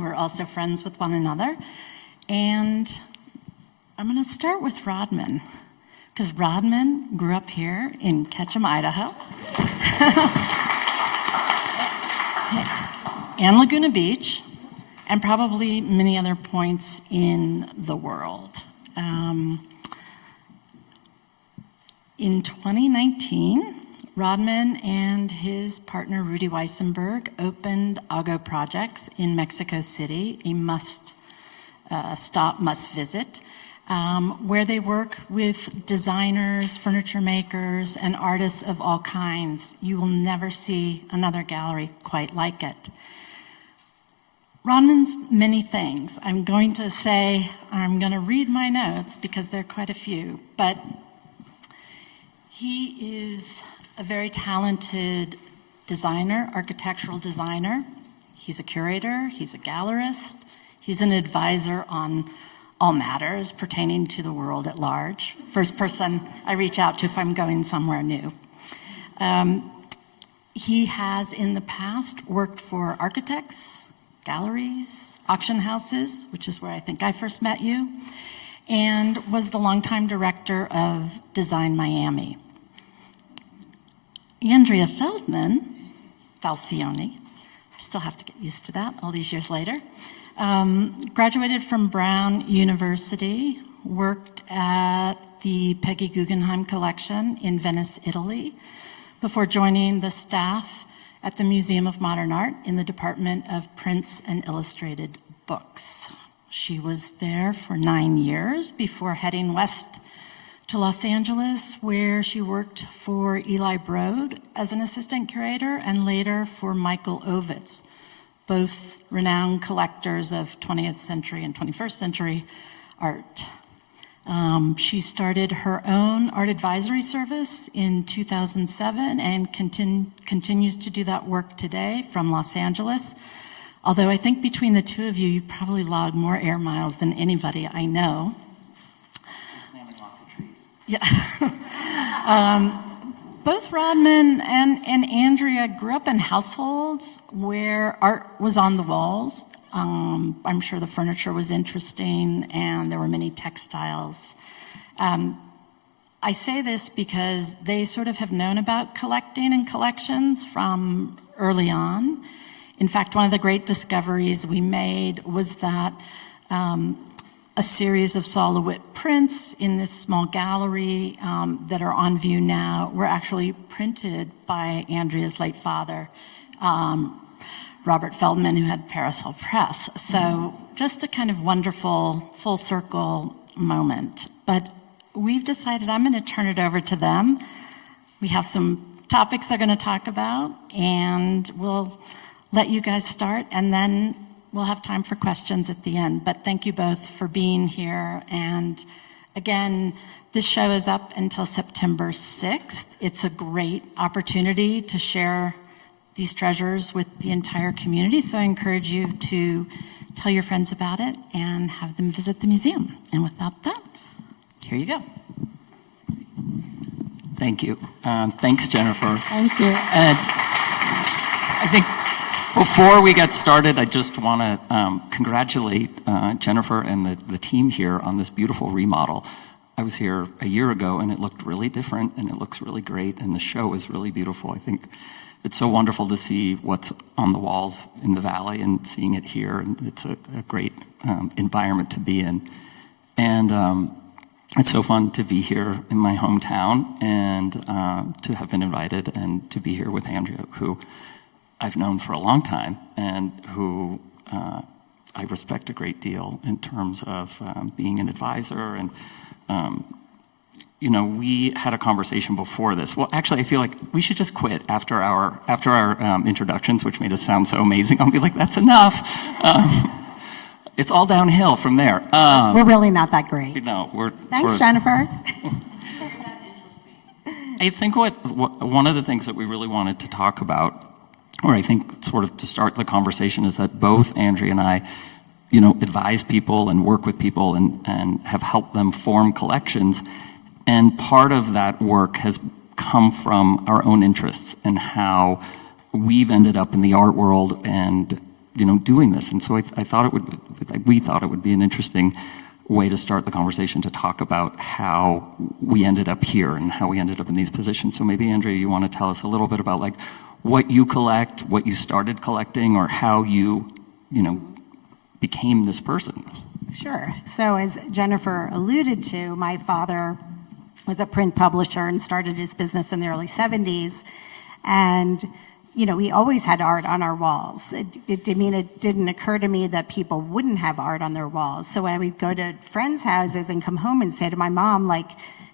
who are also friends with one another. And I'm going to start with Rodman, because Rodman grew up here in Ketchum, Idaho, and Laguna Beach, and probably many other points in the world. In 2019, Rodman and his partner Rudy Weissenberg opened Ago Projects in Mexico City, a must-stop, must-visit, where they work with designers, furniture makers, and artists of all kinds. You will never see another gallery quite like it. Rodman's many things. I'm going to read my notes because there are quite a few, but he is a very talented designer, architectural designer. He's a curator, he's a gallerist, he's an advisor on all matters pertaining to the world at large. First person I reach out to if I'm going somewhere new. He has in the past worked for architects, galleries, auction houses, which is where I think I first met you, and was the longtime director of Design Miami. Andrea Feldman Falcione, I still have to get used to that all these years later, graduated from Brown University, worked at the Peggy Guggenheim Collection in Venice, Italy, before joining the staff at the Museum of Modern Art in the Department of Prints and Illustrated Books. She was there for 9 years before heading west to Los Angeles, where she worked for Eli Broad as an assistant curator and later for Michael Ovitz, both renowned collectors of 20th century and 21st century art. She started her own art advisory service in 2007 and continues to do that work today from Los Angeles. Although I think between the two of you, you probably log more air miles than anybody I know. Yeah. Both Rodman and Andrea grew up in households where art was on the walls. I'm sure the furniture was interesting and there were many textiles. I say this because they sort of have known about collecting and collections from early on. In fact, one of the great discoveries we made was that a series of Saul LeWitt prints in this small gallery that are on view now were actually printed by Andrea's late father, Robert Feldman, who had Parasol Press. So just a kind of wonderful full circle moment. But we've decided I'm going to turn it over to them. We have some topics they're going to talk about, and we'll let you guys start, and then we'll have time for questions at the end. But thank you both for being here. And again, this show is up until September 6th. It's a great opportunity to share these treasures with the entire community. So I encourage you to tell your friends about it and have them visit the museum. And without that, here you go. Thank you. Thanks, Jennifer. Thank you. And I think before we get started, I just want to congratulate Jennifer and the team here on this beautiful remodel. I was here a year ago and it looked really different and it looks really great and the show is really beautiful. I think it's so wonderful to see what's on the walls in the valley and seeing it here, and it's a great environment to be in. And it's so fun to be here in my hometown and to have been invited and to be here with Andrea, who I've known for a long time and who I respect a great deal in terms of being an advisor. And, we had a conversation before this. Well, actually, I feel like we should just quit after our introductions, which made us sound so amazing. I'll be like, that's enough. It's all downhill from there. We're really not that great. No, we're Thanks, Jennifer. I think one of the things that we really wanted to talk about, or I think sort of to start the conversation, is that both Andrea and I, advise people and work with people and have helped them form collections. And part of that work has come from our own interests and how we've ended up in the art world and doing this. And so we thought it would be an interesting way to start the conversation to talk about how we ended up here and how we ended up in these positions. So maybe, Andrea, you want to tell us a little bit about like what you collect, what you started collecting, or how you became this person. Sure. So as Jennifer alluded to, my father was a print publisher and started his business in the early 70s. And, we always had art on our walls. It didn't occur to me that people wouldn't have art on their walls. So when I would go to friends' houses and come home and say to my mom, like,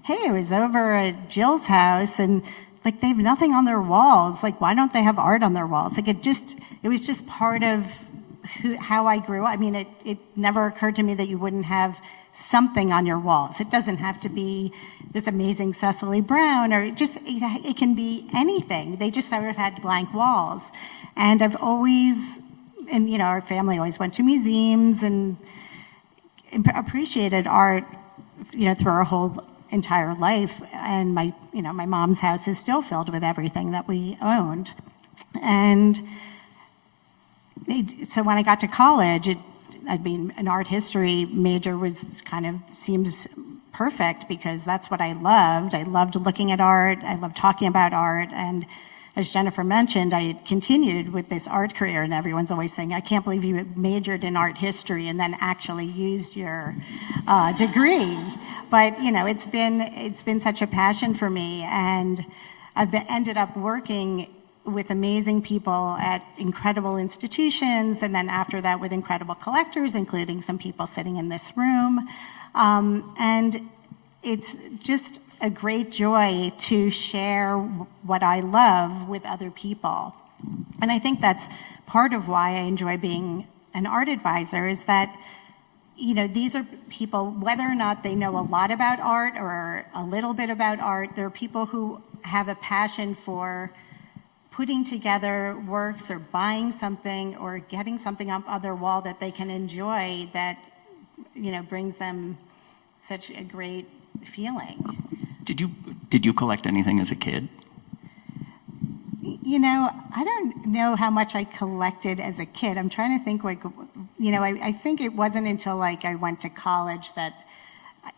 hey, I was over at Jill's house and like they have nothing on their walls. Like, why don't they have art on their walls? Like it was just part of how I grew up. I mean, it never occurred to me that you wouldn't have something on your walls. It doesn't have to be this amazing Cecily Brown, or it can be anything. They just sort of had blank walls. And I've always, and our family always went to museums and appreciated art, through our whole entire life. And my mom's house is still filled with everything that we owned. And so when I got to college, an art history major seemed perfect because that's what I loved. I loved looking at art. I loved talking about art. And as Jennifer mentioned, I continued with this art career, and everyone's always saying, I can't believe you majored in art history and then actually used your degree. But, it's been such a passion for me, and I've ended up working with amazing people at incredible institutions, and then after that with incredible collectors, including some people sitting in this room. And it's just a great joy to share what I love with other people. And I think that's part of why I enjoy being an art advisor, is that these are people, whether or not they know a lot about art or a little bit about art, they're people who have a passion for putting together works or buying something or getting something up on their wall that they can enjoy that, brings them such a great feeling. Did you collect anything as a kid? I don't know how much I collected as a kid. I'm trying to think I think it wasn't until I went to college that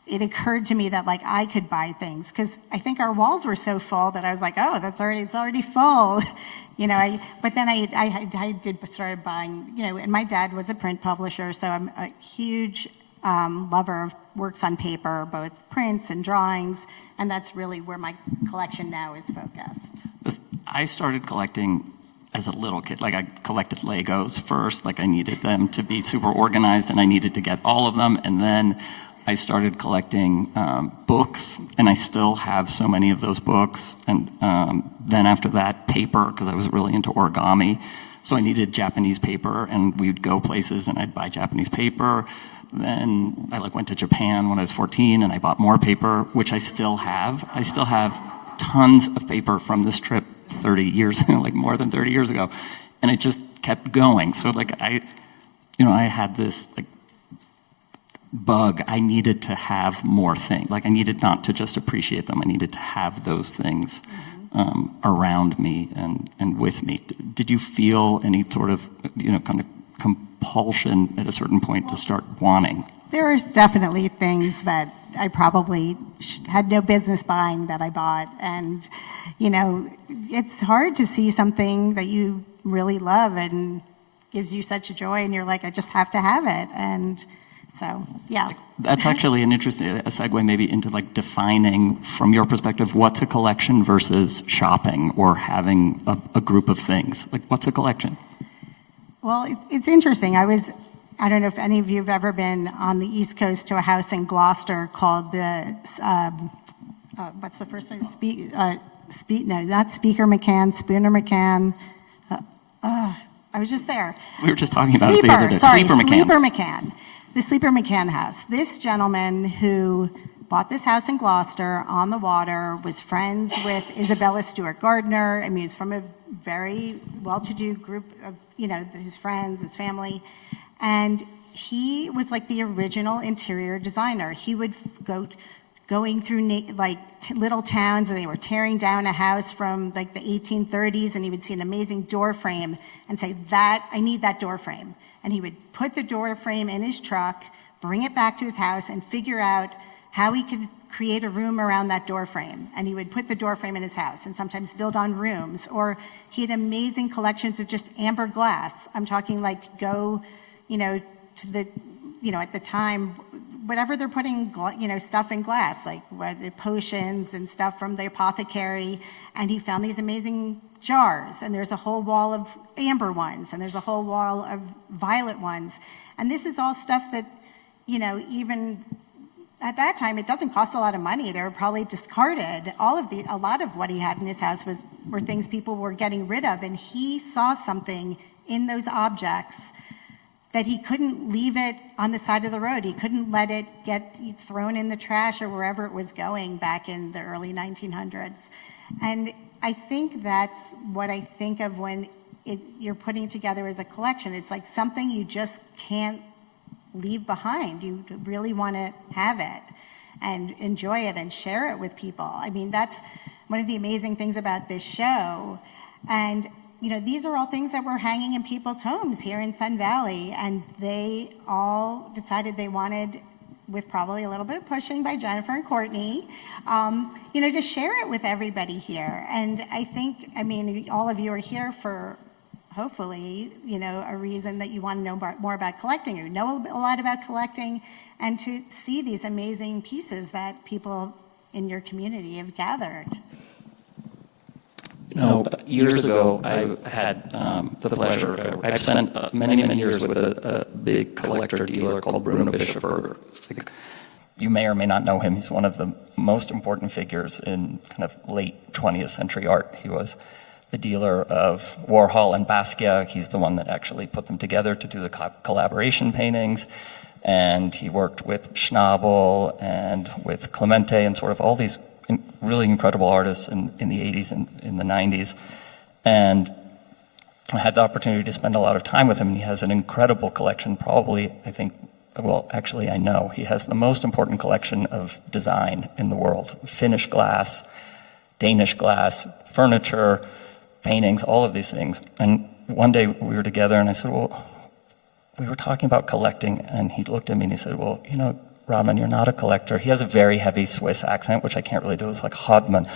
it occurred to me that I could buy things, because I think our walls were so full that I was like, oh, it's already full, but then I started buying, and my dad was a print publisher, so I'm a huge lover of works on paper, both prints and drawings, and that's really where my collection now is focused. I started collecting as a little kid. I collected Legos first. I needed them to be super organized, and I needed to get all of them, and then I started collecting books, and I still have so many of those books. And then after that, paper, because I was really into origami. So I needed Japanese paper, and we'd go places, and I'd buy Japanese paper. Then I went to Japan when I was 14, and I bought more paper, which I still have. I still have tons of paper from this trip 30 years, more than 30 years ago. And it just kept going. So I had this bug. I needed to have more things. I needed not to just appreciate them. I needed to have those things around me and with me. Did you feel any sort of, kind of compulsion at a certain point to start wanting? There are definitely things that I probably had no business buying that I bought. And, it's hard to see something that you really love and gives you such a joy, and you're like, I just have to have it. And so, yeah. That's actually an interesting a segue maybe into defining from your perspective what's a collection versus shopping or having a group of things. What's a collection? Well, it's interesting. I don't know if any of you have ever been on the East Coast to a house in Gloucester called the, what's the first name? No, not Speaker McCann, Spooner McCann. I was just there. We were just talking about it the other day. Sleeper McCann. Sleeper McCann. The Sleeper McCann house. This gentleman who bought this house in Gloucester on the water was friends with Isabella Stewart Gardner. I mean, he's from a very well-to-do group of, his friends, his family. And he was the original interior designer. He would go going through little towns, and they were tearing down a house from like the 1830s, and he would see an amazing door frame and say, I need that door frame. And he would put the door frame in his truck, bring it back to his house, and figure out how he could create a room around that door frame. And he would put the door frame in his house and sometimes build on rooms. Or he had amazing collections of just amber glass. I'm talking like go, to the, at the time, whatever they're putting, stuff in glass, like the potions and stuff from the apothecary. And he found these amazing jars. And there's a whole wall of amber ones. And there's a whole wall of violet ones. And this is all stuff that, even at that time, it doesn't cost a lot of money. They were probably discarded. A lot of what he had in his house were things people were getting rid of. And he saw something in those objects that he couldn't leave it on the side of the road. He couldn't let it get thrown in the trash or wherever it was going back in the early 1900s. And I think that's what I think of when you're putting together as a collection. It's like something you just can't leave behind. You really want to have it and enjoy it and share it with people. I mean, that's one of the amazing things about this show. And these are all things that were hanging in people's homes here in Sun Valley, and they all decided they wanted, with probably a little bit of pushing by Jennifer and Courtney, to share it with everybody here. And I think, all of you are here for hopefully, a reason that you want to know more about collecting, or know a lot about collecting, and to see these amazing pieces that people in your community have gathered. Years ago, I had the pleasure, I've spent many, many years with a big collector dealer called Bruno Bischofberger. You may or may not know him. He's one of the most important figures in kind of late 20th century art. He was the dealer of Warhol and Basquiat. He's the one that actually put them together to do the collaboration paintings. And he worked with Schnabel and with Clemente and sort of all these really incredible artists in the 80s and in the 90s. And I had the opportunity to spend a lot of time with him. And he has an incredible collection, probably, I know. He has the most important collection of design in the world. Finnish glass, Danish glass, furniture, paintings, all of these things. And one day we were together and I said, we were talking about collecting, and he looked at me and he said, Rodman, you're not a collector. He has a very heavy Swiss accent, which I can't really do. It's like, Rodman,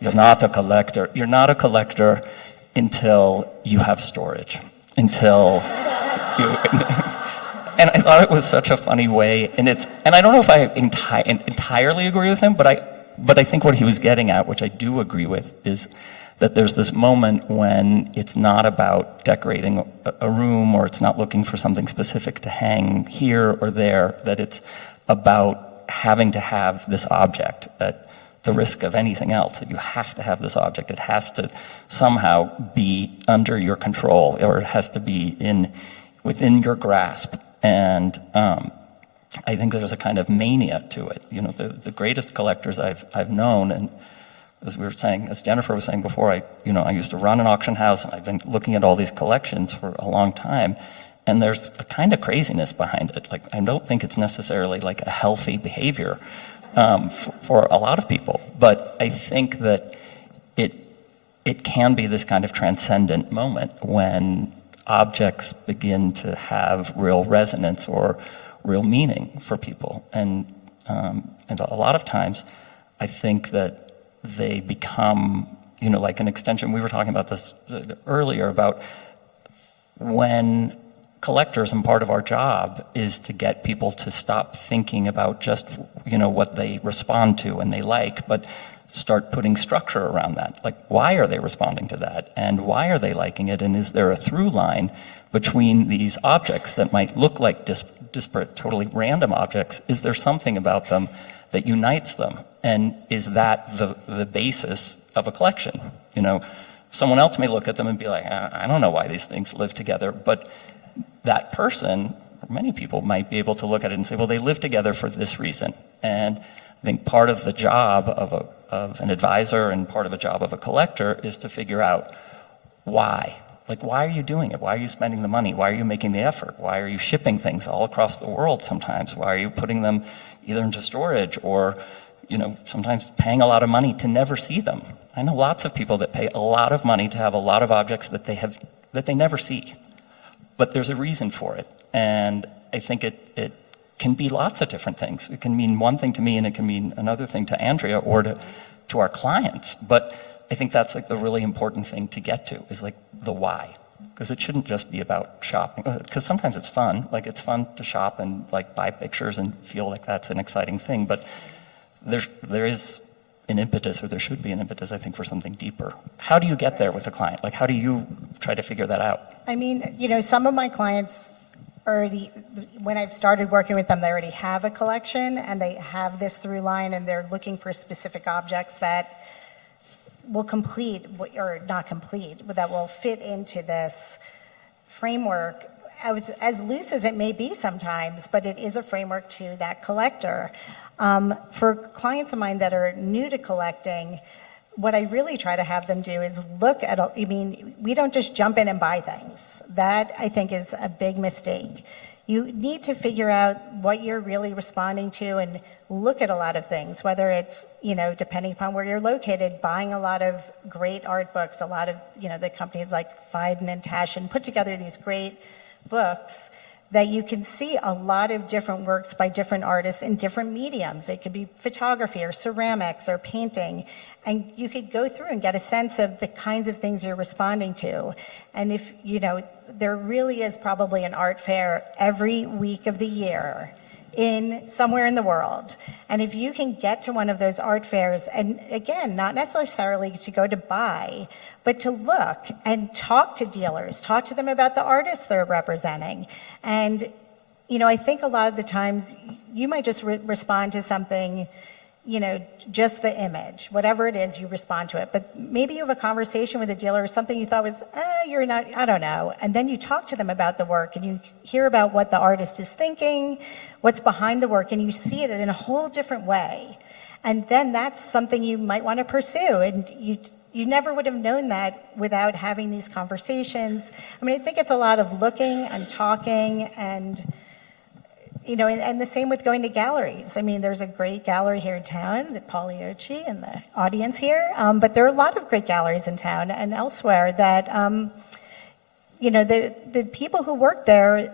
you're not a collector. You're not a collector until you have storage, until you... And I thought it was such a funny way, and I don't know if I entirely agree with him, but I think what he was getting at, which I do agree with, is that there's this moment when it's not about decorating a room, or it's not looking for something specific to hang here or there, that it's about having to have this object at the risk of anything else, that you have to have this object. It has to somehow be under your control, or it has to be within your grasp. And I think there's a kind of mania to it. The greatest collectors I've known, and as Jennifer was saying before, I used to run an auction house, and I've been looking at all these collections for a long time, and there's a kind of craziness behind it. Like, I don't think it's necessarily like a healthy behavior for a lot of people, but I think that it can be this kind of transcendent moment when objects begin to have real resonance or real meaning for people, and a lot of times, I think that they become, like an extension. We were talking about this earlier, about when collectors, and part of our job is to get people to stop thinking about just, what they respond to and they like, but start putting structure around that. Like, why are they responding to that? And why are they liking it? And is there a through line between these objects that might look like disparate, totally random objects? Is there something about them that unites them? And is that the basis of a collection? Someone else may look at them and be like, I don't know why these things live together, but that person, or many people, might be able to look at it and say, well, they live together for this reason. And I think part of the job of an advisor and part of a job of a collector is to figure out why. Like, why are you doing it? Why are you spending the money? Why are you making the effort? Why are you shipping things all across the world sometimes? Why are you putting them either into storage or, sometimes paying a lot of money to never see them? I know lots of people that pay a lot of money to have a lot of objects that they never see. But there's a reason for it. And I think it can be lots of different things. It can mean one thing to me and it can mean another thing to Andrea or to our clients. But I think that's like the really important thing to get to is like the why. Because it shouldn't just be about shopping. Because sometimes it's fun. Like it's fun to shop and like buy pictures and feel like that's an exciting thing. But there is an impetus, or there should be an impetus, I think, for something deeper. How do you get there with a client? Like how do you try to figure that out? I mean, some of my clients already, when I've started working with them, they already have a collection and they have this through line and they're looking for specific objects that will complete, or not complete, but that will fit into this framework, as loose as it may be sometimes, but it is a framework to that collector. For clients of mine that are new to collecting, what I really try to have them do is look at, we don't just jump in and buy things. That, I think, is a big mistake. You need to figure out what you're really responding to and look at a lot of things, whether it's, depending upon where you're located, buying a lot of great art books, a lot of, the companies like Phaidon and Taschen put together these great books that you can see a lot of different works by different artists in different mediums. It could be photography or ceramics or painting. And you could go through and get a sense of the kinds of things you're responding to. And if, there really is probably an art fair every week of the year somewhere in the world. And if you can get to one of those art fairs, and again, not necessarily to go to buy, but to look and talk to dealers, talk to them about the artists they're representing. And, I think a lot of the times you might just respond to something, just the image, whatever it is, you respond to it. But maybe you have a conversation with a dealer or something you thought was, you're not, I don't know. And then you talk to them about the work and you hear about what the artist is thinking, what's behind the work, and you see it in a whole different way. And then that's something you might want to pursue. And you never would have known that without having these conversations. I think it's a lot of looking and talking and, and the same with going to galleries. There's a great gallery here in town, the Pagliocci and the audience here, but there are a lot of great galleries in town and elsewhere that, the people who work there,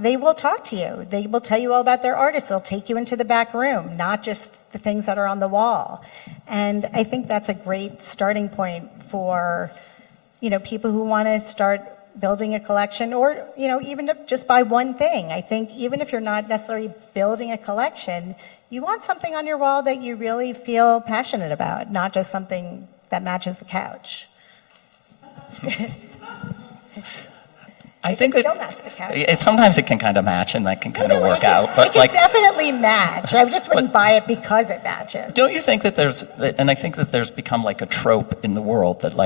they will talk to you. They will tell you all about their artists. They'll take you into the back room, not just the things that are on the wall. And I think that's a great starting point for, people who want to start building a collection or, even to just buy one thing. I think even if you're not necessarily building a collection, you want something on your wall that you really feel passionate about, not just something that matches the couch. I think that don't match the couch. Sometimes it can kind of match and that can kind of work out. But it can definitely match. I just wouldn't buy it because it matches. Don't you think that and I think that there's become like a trope in the world that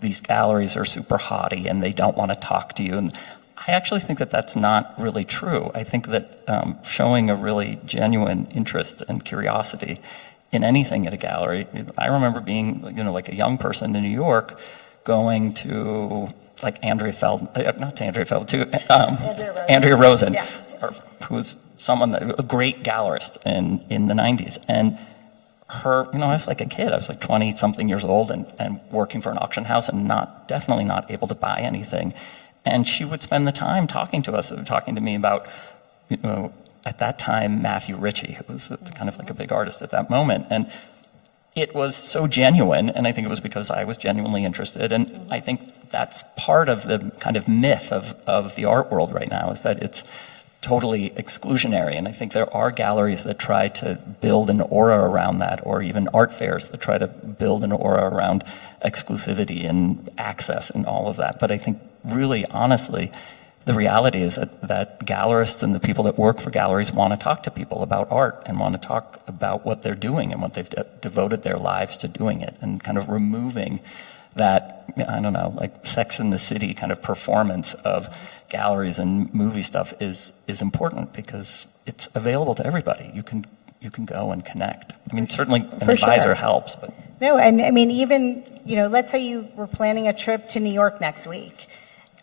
these galleries are super haughty and they don't want to talk to you. And I actually think that that's not really true. I think that showing a really genuine interest and curiosity in anything at a gallery. I remember being, like a young person in New York going to like Andrea Rosen, Yeah. who was a great gallerist in the 90s. And her, I was like a kid. I was like 20-something years old and working for an auction house and definitely not able to buy anything. And she would spend the time talking to me about, at that time, Matthew Ritchie, who was kind of like a big artist at that moment. And it was so genuine, and I think it was because I was genuinely interested. And I think that's part of the kind of myth of the art world right now, is that it's totally exclusionary. And I think there are galleries that try to build an aura around that, or even art fairs that try to build an aura around exclusivity and access and all of that. But I think really, honestly, the reality is that gallerists and the people that work for galleries want to talk to people about art and want to talk about what they're doing and what they've devoted their lives to doing it, and kind of removing that, I don't know, like Sex and the City kind of performance of galleries and movie stuff is important because it's available to everybody. You can go and connect. Certainly an advisor helps, but No, and I mean, even, let's say you were planning a trip to New York next week.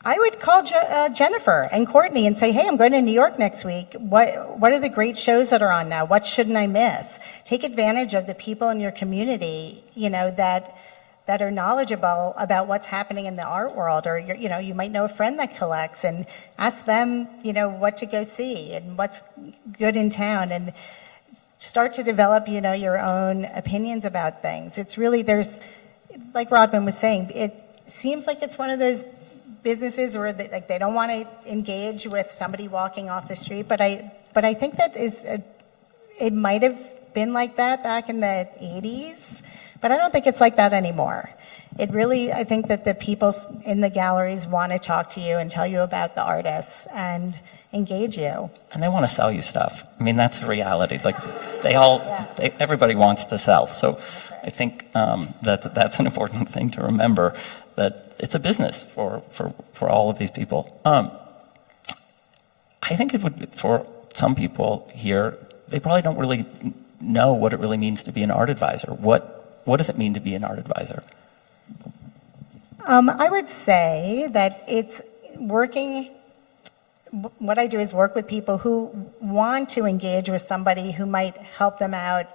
I would call Jennifer and Courtney and say, hey, I'm going to New York next week. What are the great shows that are on now? What shouldn't I miss? Take advantage of the people in your community, that are knowledgeable about what's happening in the art world, or you might know a friend that collects, and ask them, what to go see and what's good in town, and start to develop, your own opinions about things. It's really, like Rodman was saying, it seems like it's one of those businesses where they don't want to engage with somebody walking off the street, but I think that it might have been like that back in the 80s, but I don't think it's like that anymore. I think that the people in the galleries want to talk to you and tell you about the artists and engage you. And they want to sell you stuff. I mean, that's the reality. Like, everybody wants to sell. So I think that's an important thing to remember, that it's a business for all of these people. I think it would, for some people here, they probably don't really know what it really means to be an art advisor. What does it mean to be an art advisor? I would say that it's working. What I do is work with people who want to engage with somebody who might help them out,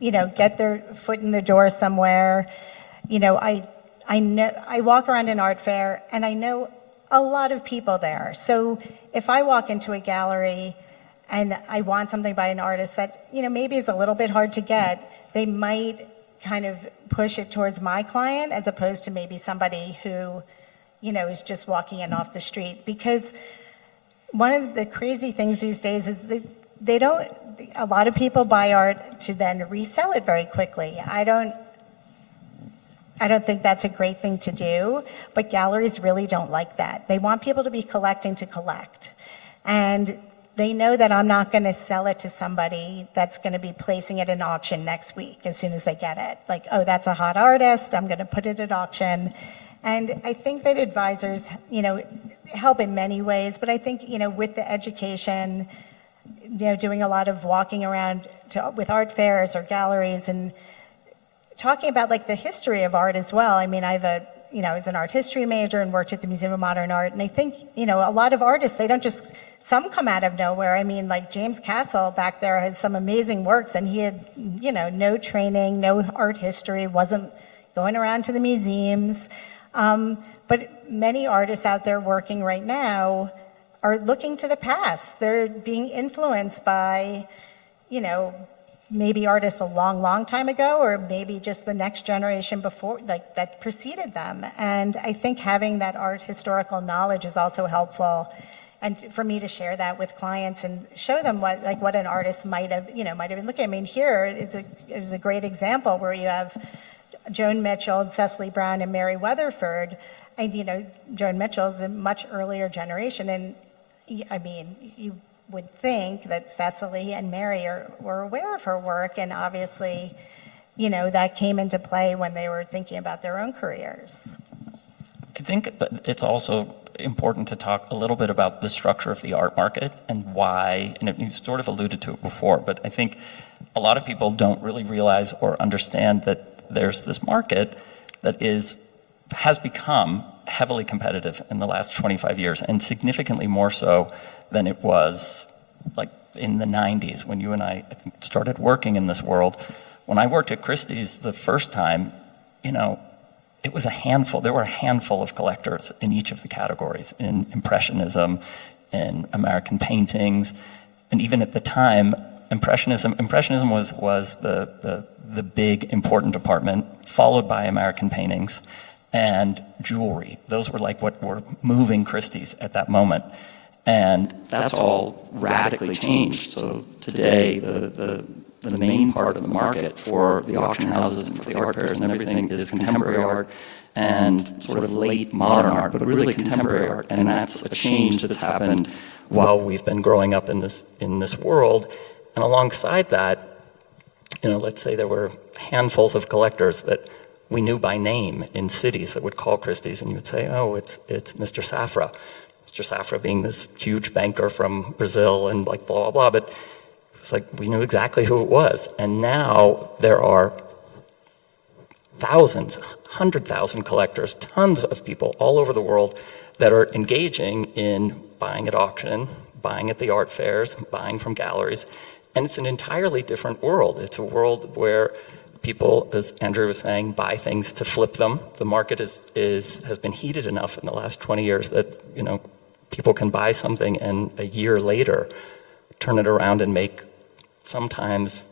get their foot in the door somewhere. I know I walk around an art fair and I know a lot of people there. So if I walk into a gallery and I want something by an artist that, maybe is a little bit hard to get, they might kind of push it towards my client as opposed to maybe somebody who, is just walking in off the street. Because one of the crazy things these days is a lot of people buy art to then resell it very quickly. I don't think that's a great thing to do, but galleries really don't like that. They want people to be collecting to collect. And they know that I'm not going to sell it to somebody that's going to be placing it in auction next week as soon as they get it. Like, oh, that's a hot artist, I'm going to put it at auction. And I think that advisors, help in many ways, but I think, with the education, doing a lot of walking around with art fairs or galleries and talking about like the history of art as well. I mean, I was an art history major and worked at the Museum of Modern Art. And I think, a lot of artists, they don't just, some come out of nowhere. I mean, like James Castle back there has some amazing works, and he had, no training, no art history, wasn't going around to the museums. But many artists out there working right now are looking to the past. They're being influenced by, maybe artists a long, long time ago, or maybe just the next generation before, like that preceded them. And I think having that art historical knowledge is also helpful. And for me to share that with clients and show them what an artist might have been looking at. I mean, here it's a great example where you have Joan Mitchell, Cecily Brown, and Mary Weatherford. And, Joan Mitchell's a much earlier generation. And I mean, you would think that Cecily and Mary were aware of her work, and obviously, that came into play when they were thinking about their own careers. I think it's also important to talk a little bit about the structure of the art market and why, and you sort of alluded to it before, but I think a lot of people don't really realize or understand that there's this market that has become heavily competitive in the last 25 years, and significantly more so than it was like in the 90s when you and I think, started working in this world. When I worked at Christie's the first time, it was a handful. There were a handful of collectors in each of the categories, in Impressionism, in American paintings, and even at the time, Impressionism was the big important department, followed by American paintings and jewelry. Those were like what were moving Christie's at that moment. And that's all radically changed. So today, the main part of the market for the auction houses and for the art fairs and everything is contemporary art and sort of late modern art, but really contemporary art. And that's a change that's happened while we've been growing up in this world. And alongside that, let's say there were handfuls of collectors that we knew by name in cities that would call Christie's, and you would say, oh, it's Mr. Safra. Mr. Safra being this huge banker from Brazil and like blah, blah, blah. But it's like we knew exactly who it was. And now there are thousands, 100,000 collectors, tons of people all over the world that are engaging in buying at auction, buying at the art fairs, buying from galleries. And it's an entirely different world. It's a world where people, as Andrea was saying, buy things to flip them. The market has been heated enough in the last 20 years that, you know, people can buy something and a year later turn it around and make sometimes,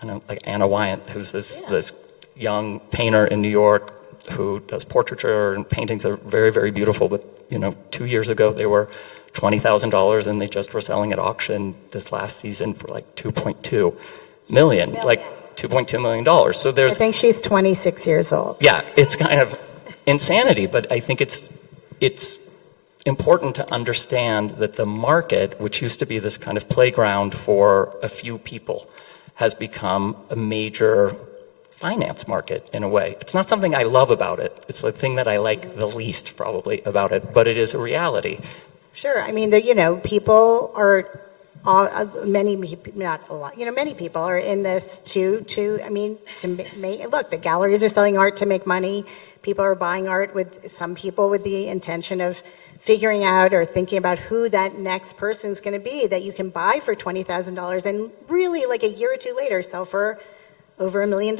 I don't know, like Anna Wyant, who's this young painter in New York who does portraiture and paintings that are very, very beautiful, but, you know, 2 years ago they were $20,000 and they just were selling at auction this last season for like 2.2 million. Like $2.2 million. So I there's, think she's 26 years old. yeah, it's kind of insanity, but I think it's important to understand that the market, which used to be this kind of playground for a few people, has become a major finance market in a way. It's not something I love about it. It's the thing that I like the least probably about it, but it is a reality. Sure. I mean, you know, people are, many, not a lot, you know, many people are in this to make, look, the galleries are selling art to make money. People are buying art with, some people with the intention of figuring out or thinking about who that next person's going to be that you can buy for $20,000 and really like a year or two later sell for over $1 million.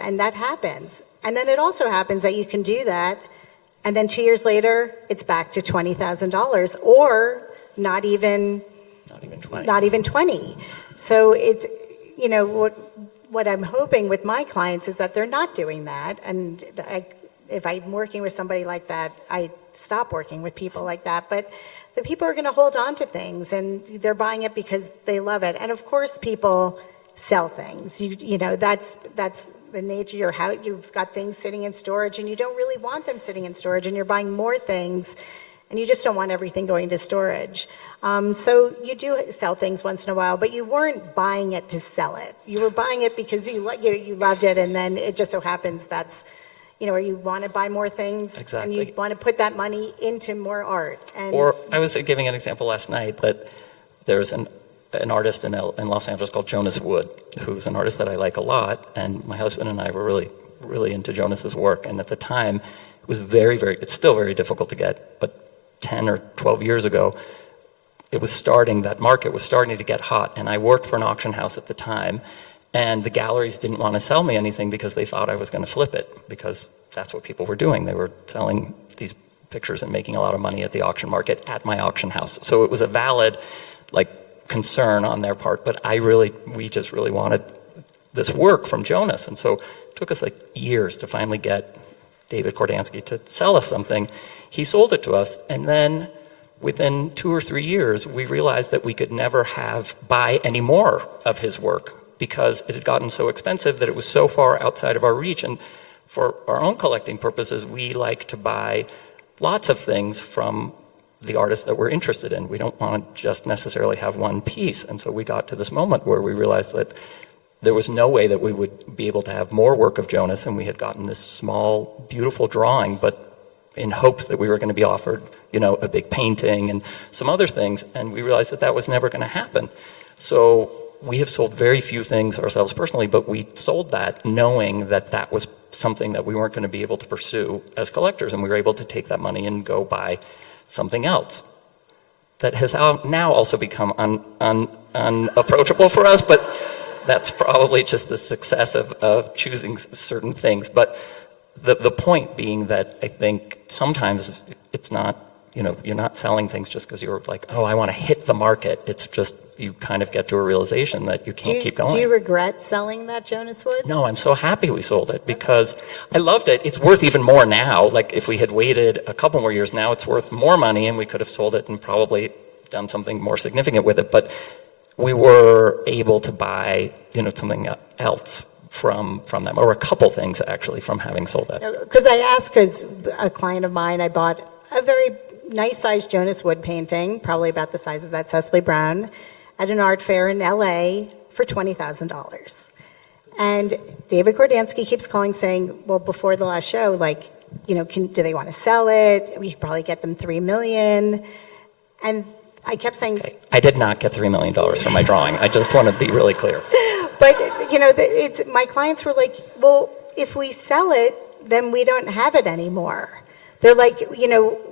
And that happens. And then it also happens that you can do that and then 2 years later it's back to $20,000 or not even 20. Not even 20. So it's, you know, what I'm hoping with my clients is that they're not doing that. And if I'm working with somebody like that, I stop working with people like that. But the people are going to hold on to things and they're buying it because they love it. And of course people sell things. You know, that's the nature of your house. You've got things sitting in storage and you don't really want them sitting in storage and you're buying more things and you just don't want everything going to storage. So you do sell things once in a while, but you weren't buying it to sell it. You were buying it because you loved it, and then it just so happens that's, you know, or you want to buy more things, exactly. And you want to put that money into more art. And or I was giving an example last night that there's an artist in Los Angeles called Jonas Wood, who's an artist that I like a lot, and my husband and I were really, really into Jonas's work, and at the time it was very, very, it's still very difficult to get, but 10 or 12 years ago, that market was starting to get hot, and I worked for an auction house at the time, and the galleries didn't want to sell me anything because they thought I was going to flip it, because that's what people were doing. They were selling these pictures and making a lot of money at the auction market at my auction house. So it was a valid, like, concern on their part, but we just really wanted this work from Jonas, and so it took us like years to finally get David Kordansky to sell us something. He sold it to us, and then within 2 or 3 years, we realized that we could never buy any more of his work because it had gotten so expensive that it was so far outside of our reach. And for our own collecting purposes, we like to buy lots of things from the artists that we're interested in. We don't want to just necessarily have one piece. And so we got to this moment where we realized that there was no way that we would be able to have more work of Jonas, and we had gotten this small, beautiful drawing, but in hopes that we were going to be offered, you know, a big painting and some other things, and we realized that that was never going to happen. So we have sold very few things ourselves personally, but we sold that knowing that that was something that we weren't going to be able to pursue as collectors, and we were able to take that money and go buy something else that has now also become unapproachable for us, but that's probably just the success of choosing certain things. But the point being that I think sometimes it's not, you know, you're not selling things just because you're like, oh, I want to hit the market. It's just you kind of get to a realization that you can't keep going. Do you regret selling that Jonas Wood? No, I'm so happy we sold it because I loved it. It's worth even more now. Like if we had waited a couple more years, now it's worth more money, and we could have sold it and probably done something more significant with it. But we were able to buy, you know, something else from them, or a couple things actually from having sold that. Because I asked, because a client of mine, I bought a very nice sized Jonas Wood painting, probably about the size of that Cecily Brown, at an art fair in LA for $20,000. And David Kordansky keeps calling saying, well, before the last show, like, you know, do they want to sell it? We could probably get them $3 million. And I kept saying... Okay. I did not get $3 million for my drawing. I just want to be really clear. But, you know, my clients were like, well, if we sell it, then we don't have it anymore. They're like,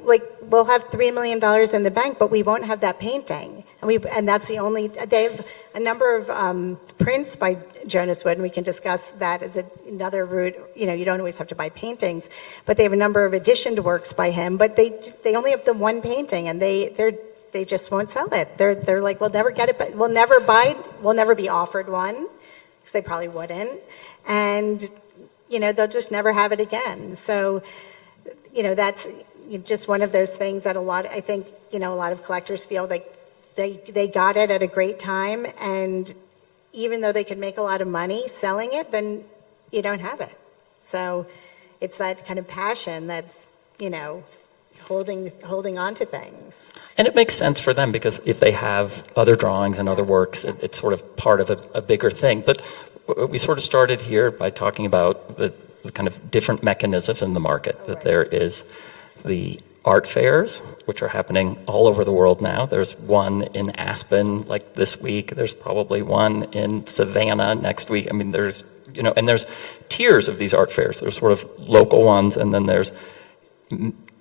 like we'll have $3 million in the bank, but we won't have that painting. And that's the only, they have a number of prints by Jonas Wood, and we can discuss that as another route. You don't always have to buy paintings, but they have a number of editioned works by him, but they only have the one painting, and they just won't sell it. They're like, we'll never get it, but we'll never be offered one, because they probably wouldn't. And, they'll just never have it again. So, that's just one of those things that a lot of collectors feel like they got it at a great time, and even though they could make a lot of money selling it, then you don't have it. So it's that kind of passion that's, holding on to things. And it makes sense for them, because if they have other drawings and other works, it's sort of part of a bigger thing. But we sort of started here by talking about the kind of different mechanisms in the market, that there is the art fairs, which are happening all over the world now. There's one in Aspen, like this week. There's probably one in Savannah next week. I mean, there's, and there's tiers of these art fairs. There's sort of local ones, and then there's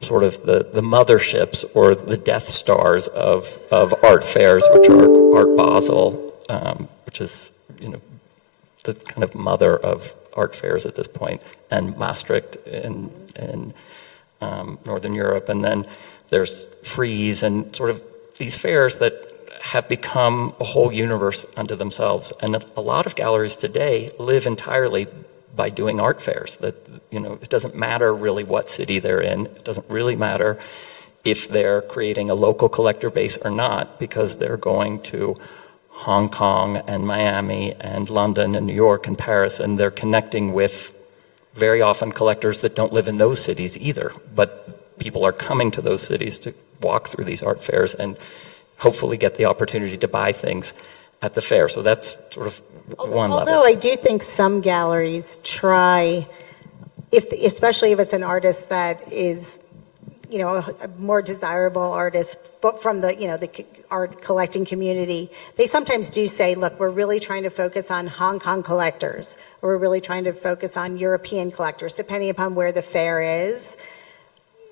sort of the motherships or the Death Stars of art fairs, which are Art Basel, which is, the kind of mother of art fairs at this point, and Maastricht in Northern Europe, and then there's Frieze, and sort of these fairs that have become a whole universe unto themselves. And a lot of galleries today live entirely by doing art fairs. That, it doesn't matter really what city they're in. It doesn't really matter if they're creating a local collector base or not, because they're going to Hong Kong and Miami and London and New York and Paris, and they're connecting with very often collectors that don't live in those cities either, but people are coming to those cities to walk through these art fairs and hopefully get the opportunity to buy things at the fair. So that's sort of one level. Although I do think some galleries try, especially if it's an artist that is, a more desirable artist, but from the art collecting community, they sometimes do say, look, we're really trying to focus on Hong Kong collectors, or we're really trying to focus on European collectors, depending upon where the fair is.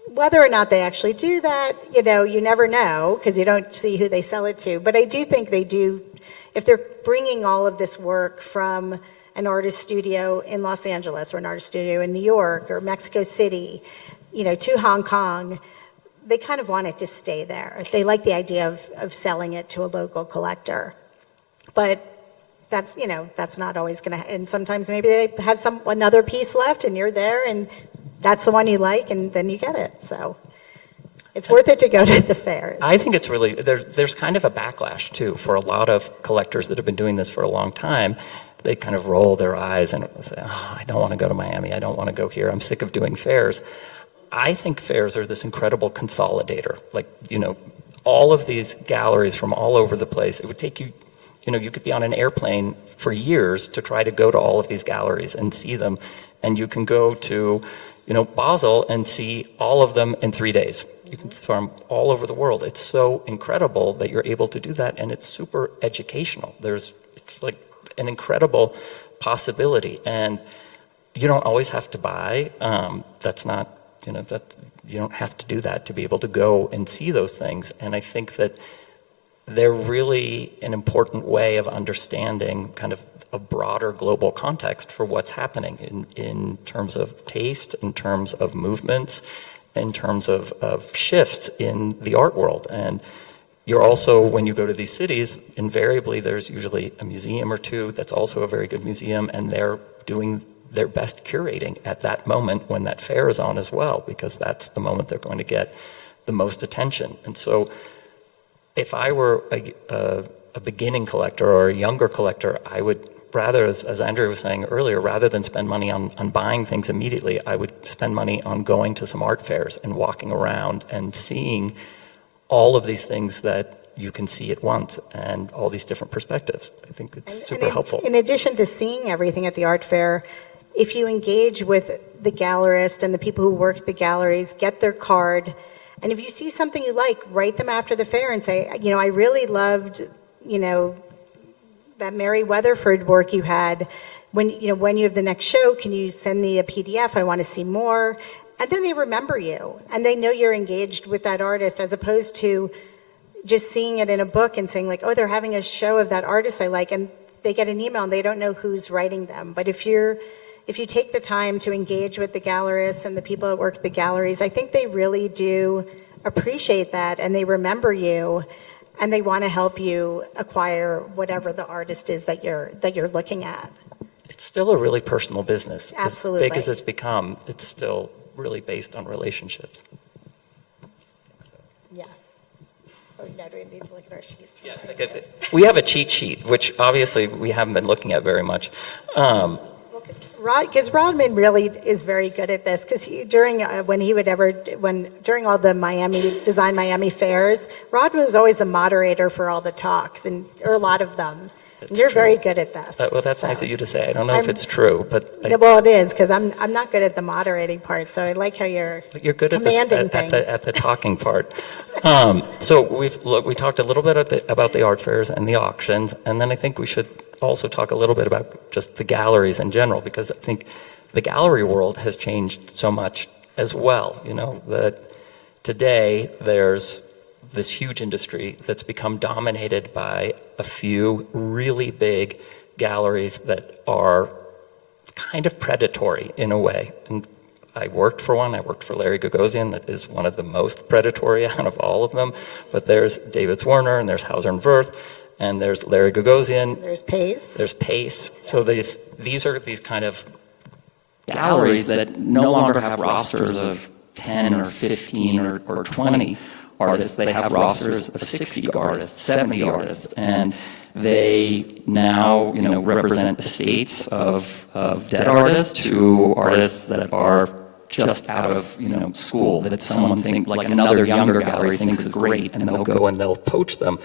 Whether or not they actually do that, you never know, because you don't see who they sell it to. But I do think they do, if they're bringing all of this work from an artist studio in Los Angeles, or an artist studio in New York, or Mexico City, to Hong Kong, they kind of want it to stay there. They like the idea of selling it to a local collector. But that's not always going to, and sometimes maybe they have another piece left, and you're there, and that's the one you like, and then you get it. So it's worth it to go to the fairs. I think it's really, there's kind of a backlash too for a lot of collectors that have been doing this for a long time. They kind of roll their eyes and say, I don't want to go to Miami. I don't want to go here. I'm sick of doing fairs. I think fairs are this incredible consolidator. Like, all of these galleries from all over the place, it would take you, you could be on an airplane for years to try to go to all of these galleries and see them. And you can go to, Basel and see all of them in 3 days. You can from all over the world. It's so incredible that you're able to do that, and it's super educational. It's like an incredible possibility, and you don't always have to buy. That's not, that you don't have to do that to be able to go and see those things. And I think that they're really an important way of understanding kind of a broader global context for what's happening in terms of taste, in terms of movements, in terms of shifts in the art world. And you're also, when you go to these cities, invariably there's usually a museum or two that's also a very good museum, and they're doing their best curating at that moment when that fair is on as well, because that's the moment they're going to get the most attention. And so if I were a beginning collector or a younger collector, I would rather, as Andrea was saying earlier, rather than spend money on buying things immediately, I would spend money on going to some art fairs and walking around and seeing all of these things that you can see at once and all these different perspectives. I think it's super helpful. In addition to seeing everything at the art fair, if you engage with the gallerist and the people who work the galleries, get their card, and if you see something you like, write them after the fair and say, I really loved, that Mary Weatherford work you had. when you have the next show, can you send me a PDF? I want to see more. And then they remember you, and they know you're engaged with that artist, as opposed to just seeing it in a book and saying like, oh, they're having a show of that artist I like, and they get an email and they don't know who's writing them. But if you take the time to engage with the gallerists and the people that work at the galleries, I think they really do appreciate that, and they remember you, and they want to help you acquire whatever the artist is that you're looking at. It's still a really personal business. Absolutely. As big as it's become, it's still really based on relationships. Yes. Oh, now do we need to look at our sheets? Yes. We have a cheat sheet, which obviously we haven't been looking at very much. Because Rodman really is very good at this, because during all the Design Miami fairs, Rodman was always the moderator for all the talks, or a lot of them. And you're very good at this. Well, that's nice of you to say. I don't know if it's true, but well, it is, because I'm not good at the moderating part. So I like how you're good at commanding things. at the talking part. So we talked a little bit about the art fairs and the auctions, and then I think we should also talk a little bit about just the galleries in general, because I think the gallery world has changed so much as well. That today there's this huge industry that's become dominated by a few really big galleries that are kind of predatory in a way. And I worked for one. I worked for Larry Gagosian, that is one of the most predatory out of all of them. But there's David Werner, and there's Hauser and Wirth, and there's Larry Gagosian. There's Pace. There's Pace. So these are these kind of galleries that no longer have rosters of 10 or 15 or 20 artists. They have rosters of 60 artists, 70 artists, and they now represent estates of dead artists to artists that are just out of school, that someone like another younger gallery thinks is great, and they'll go and they'll poach them.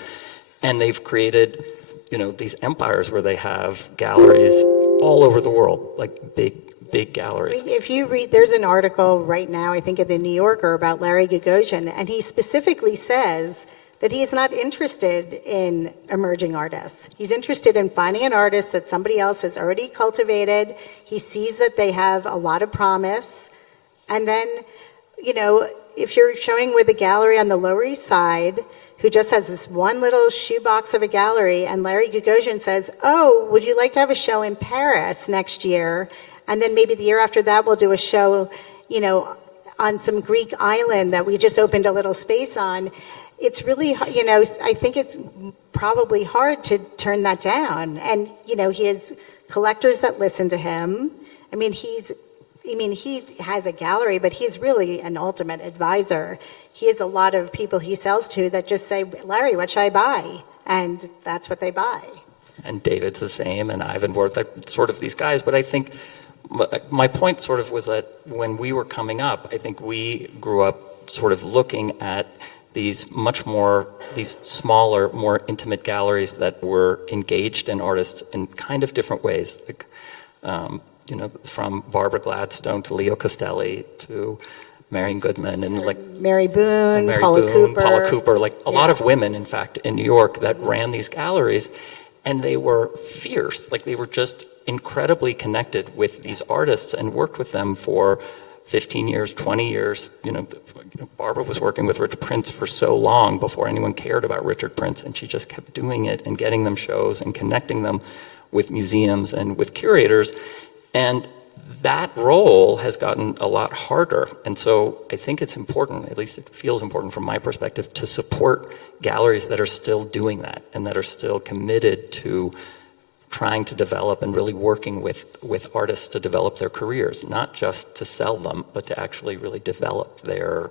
And they've created these empires where they have galleries all over the world, like big galleries. If you read, there's an article right now, I think in the New Yorker, about Larry Gagosian, and he specifically says that he is not interested in emerging artists. He's interested in finding an artist that somebody else has already cultivated. He sees that they have a lot of promise. And then, if you're showing with a gallery on the Lower East Side who just has this one little shoebox of a gallery, and Larry Gagosian says, oh, would you like to have a show in Paris next year? And then maybe the year after that, we'll do a show, on some Greek island that we just opened a little space on. It's really, I think it's probably hard to turn that down. And, he has collectors that listen to him. He has a gallery, but he's really an ultimate advisor. He has a lot of people he sells to that just say, Larry, what should I buy? And that's what they buy. And David's the same, and Ivan Wirth, sort of these guys. But I think my point sort of was that when we were coming up, I think we grew up sort of looking at these smaller, more intimate galleries that were engaged in artists in kind of different ways. Like, from Barbara Gladstone to Leo Castelli to Marion Goodman and Mary Boone, Paula Cooper, like a lot of women, in fact, in New York that ran these galleries, and they were fierce. Like, they were just incredibly connected with these artists and worked with them for 15 years, 20 years. Barbara was working with Richard Prince for so long before anyone cared about Richard Prince, and she just kept doing it and getting them shows and connecting them with museums and with curators. And that role has gotten a lot harder. And so I think it's important, at least it feels important from my perspective, to support galleries that are still doing that and that are still committed to trying to develop and really working with artists to develop their careers, not just to sell them, but to actually really develop their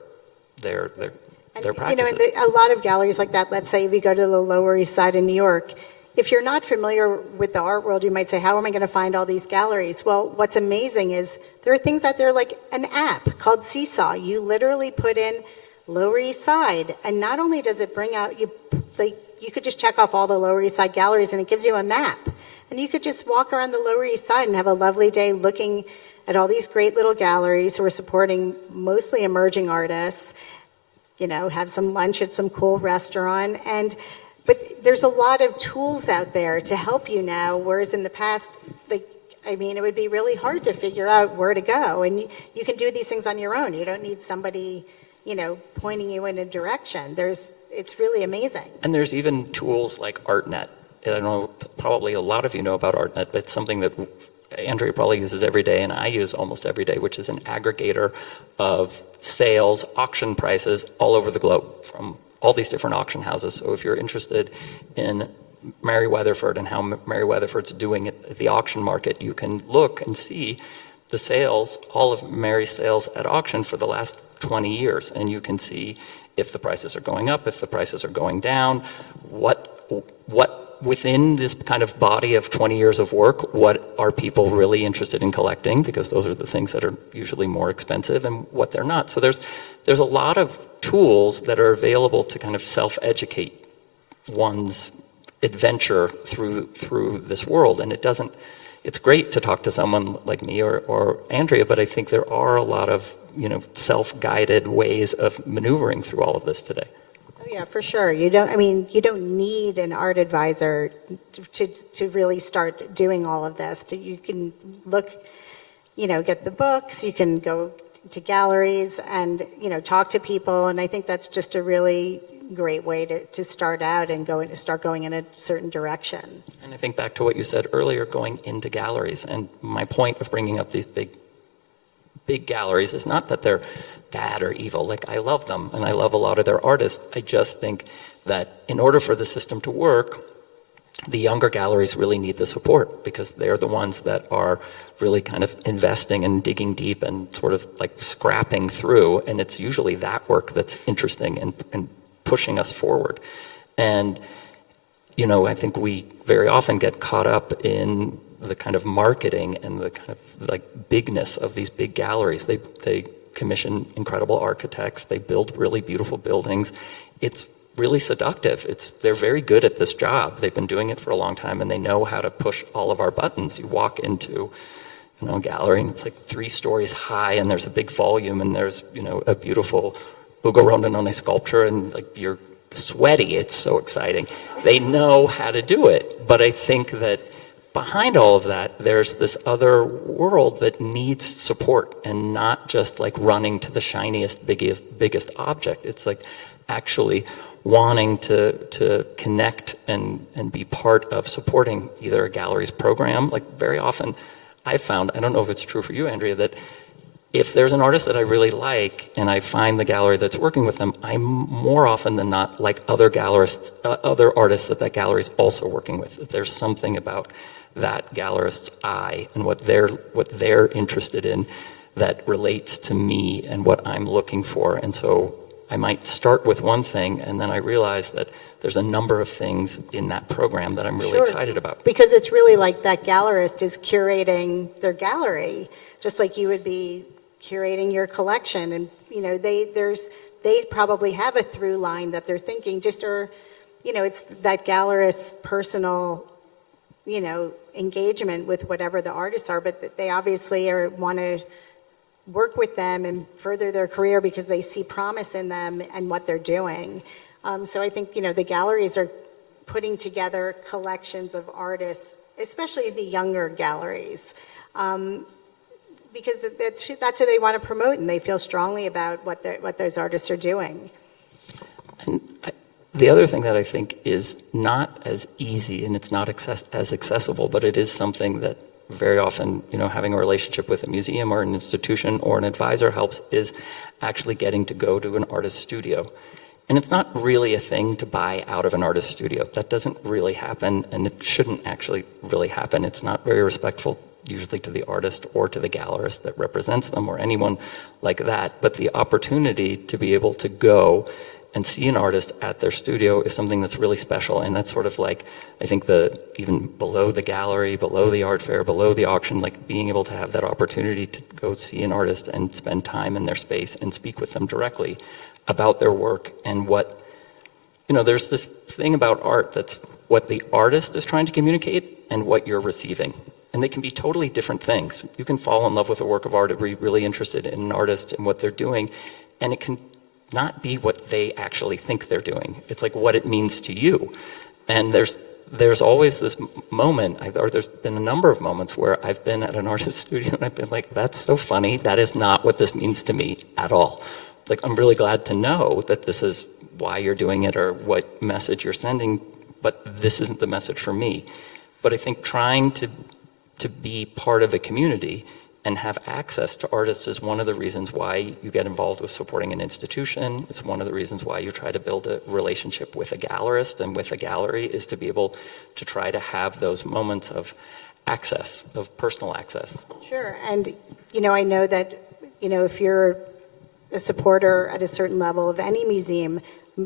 practices. A lot of galleries like that, let's say if you go to the Lower East Side in New York, if you're not familiar with the art world, you might say, how am I going to find all these galleries? Well, what's amazing is there are things out there like an app called Seesaw. You literally put in Lower East Side, and not only does it bring out, you could just check off all the Lower East Side galleries, and it gives you a map. And you could just walk around the Lower East Side and have a lovely day looking at all these great little galleries who are supporting mostly emerging artists, have some lunch at some cool restaurant. But there's a lot of tools out there to help you now, whereas in the past, I mean, it would be really hard to figure out where to go. And you can do these things on your own. You don't need somebody, pointing you in a direction. It's really amazing. And there's even tools like ArtNet. I don't know, probably a lot of you know about ArtNet, but it's something that Andrea probably uses every day, and I use almost every day, which is an aggregator of sales, auction prices all over the globe from all these different auction houses. So if you're interested in Mary Weatherford and how Mary Weatherford's doing at the auction market, you can look and see the sales, all of Mary's sales at auction for the last 20 years, and you can see if the prices are going up, if the prices are going down, what within this kind of body of 20 years of work, what are people really interested in collecting, because those are the things that are usually more expensive, and what they're not. So there's a lot of tools that are available to kind of self-educate one's adventure through this world. And it's great to talk to someone like me or Andrea, but I think there are a lot of self-guided ways of maneuvering through all of this today. Oh yeah, for sure. You don't need an art advisor to really start doing all of this. You can look, get the books, you can go to galleries and, talk to people. And I think that's just a really great way to start out and start going in a certain direction. And I think back to what you said earlier, going into galleries. And my point of bringing up these big galleries is not that they're bad or evil. Like, I love them and I love a lot of their artists. I just think that in order for the system to work, the younger galleries really need the support, because they're the ones that are really kind of investing and digging deep and sort of like scrapping through. And it's usually that work that's interesting and pushing us forward. And, I think we very often get caught up in the kind of marketing and the kind of like bigness of these big galleries. They commission incredible architects. They build really beautiful buildings. It's really seductive. They're very good at this job. They've been doing it for a long time, and they know how to push all of our buttons. You walk into a gallery and it's like 3 stories high, and there's a big volume, and there's a beautiful Ugo Rondinone sculpture, and like you're sweaty. It's so exciting. They know how to do it. But I think that behind all of that, there's this other world that needs support, and not just like running to the shiniest, biggest object. It's like actually wanting to connect and be part of supporting either a gallery's program. Like, very often I've found, I don't know if it's true for you, Andrea, that if there's an artist that I really like and I find the gallery that's working with them, I'm more often than not like other gallerists, other artists that gallery's also working with. There's something about that gallerist's eye and what they're interested in that relates to me and what I'm looking for. And so I might start with one thing, and then I realize that there's a number of things in that program that I'm really excited about. Because it's really like that gallerist is curating their gallery, just like you would be curating your collection. And they probably have a through line that they're thinking, it's that gallerist's personal engagement with whatever the artists are, but they obviously want to work with them and further their career because they see promise in them and what they're doing. So I think, the galleries are putting together collections of artists, especially the younger galleries, because that's who they want to promote, and they feel strongly about what those artists are doing. And the other thing that I think is not as easy, and it's not as accessible, but it is something that very often, having a relationship with a museum or an institution or an advisor helps, is actually getting to go to an artist studio. And it's not really a thing to buy out of an artist studio. That doesn't really happen, and it shouldn't actually really happen. It's not very respectful usually to the artist or to the gallerist that represents them or anyone like that. But the opportunity to be able to go and see an artist at their studio is something that's really special. And that's sort of like, I think even below the gallery, below the art fair, below the auction, like being able to have that opportunity to go see an artist and spend time in their space and speak with them directly about their work and what, there's this thing about art that's what the artist is trying to communicate and what you're receiving. And they can be totally different things. You can fall in love with a work of art or be really interested in an artist and what they're doing, and it can not be what they actually think they're doing. It's like what it means to you. And there's there's always this moment, or there's been a number of moments where I've been at an artist studio and I've been like, that's so funny. That is not what this means to me at all. Like, I'm really glad to know that this is why you're doing it or what message you're sending, but this isn't the message for me. But I think trying to be part of a community and have access to artists is one of the reasons why you get involved with supporting an institution. It's one of the reasons why you try to build a relationship with a gallerist and with a gallery, is to be able to try to have those moments of access, of personal access. Sure, and I know that if you're a supporter at a certain level of any museum,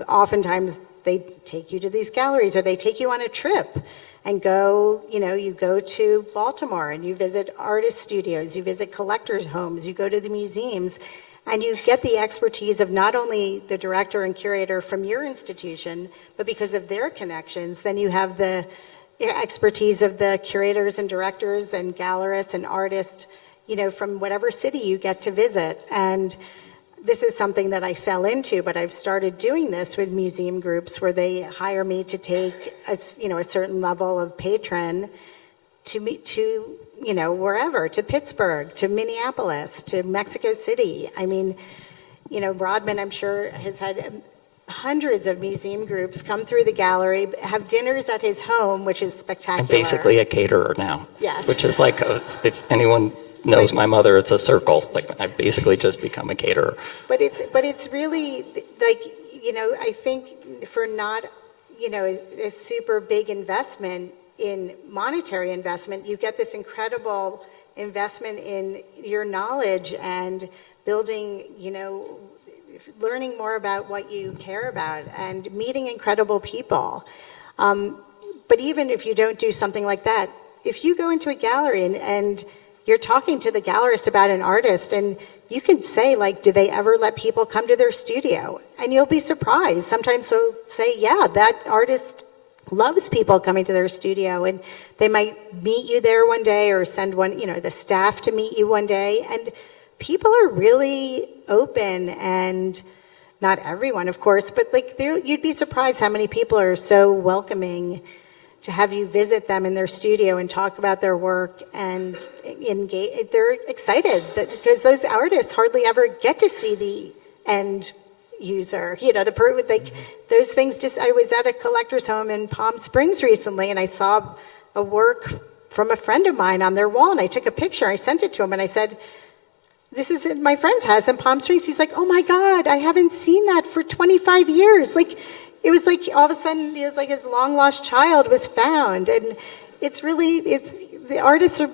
oftentimes they take you to these galleries or they take you on a trip and go, you go to Baltimore and you visit artist studios, you visit collectors' homes, you go to the museums, and you get the expertise of not only the director and curator from your institution, but because of their connections, then you have the expertise of the curators and directors and gallerists and artists, from whatever city you get to visit. And this is something that I fell into, but I've started doing this with museum groups where they hire me to take a certain level of patron to wherever, to Pittsburgh, to Minneapolis, to Mexico City. I mean, Rodman, I'm sure, has had hundreds of museum groups come through the gallery, have dinners at his home, which is spectacular. I'm basically a caterer now. Yes. Which is like, if anyone knows my mother, it's a circle. Like, I've basically just become a caterer. But it's really like, I think for not, a super big investment in monetary investment, you get this incredible investment in your knowledge and building, learning more about what you care about and meeting incredible people. But even if you don't do something like that, if you go into a gallery and you're talking to the gallerist about an artist, and you can say, like, do they ever let people come to their studio? And you'll be surprised. Sometimes they'll say, yeah, that artist loves people coming to their studio, and they might meet you there one day or send the staff to meet you one day. And people are really open, and not everyone, of course, but you'd be surprised how many people are so welcoming to have you visit them in their studio and talk about their work and engage. They're excited because those artists hardly ever get to see the end user. Those things. I was at a collector's home in Palm Springs recently, and I saw a work from a friend of mine on their wall, and I took a picture. I sent it to him, and I said, "This is at my friend's house in Palm Springs." He's like, "Oh my God, I haven't seen that for 25 years." It was like all of a sudden, it was like his long lost child was found. And it's the artists are,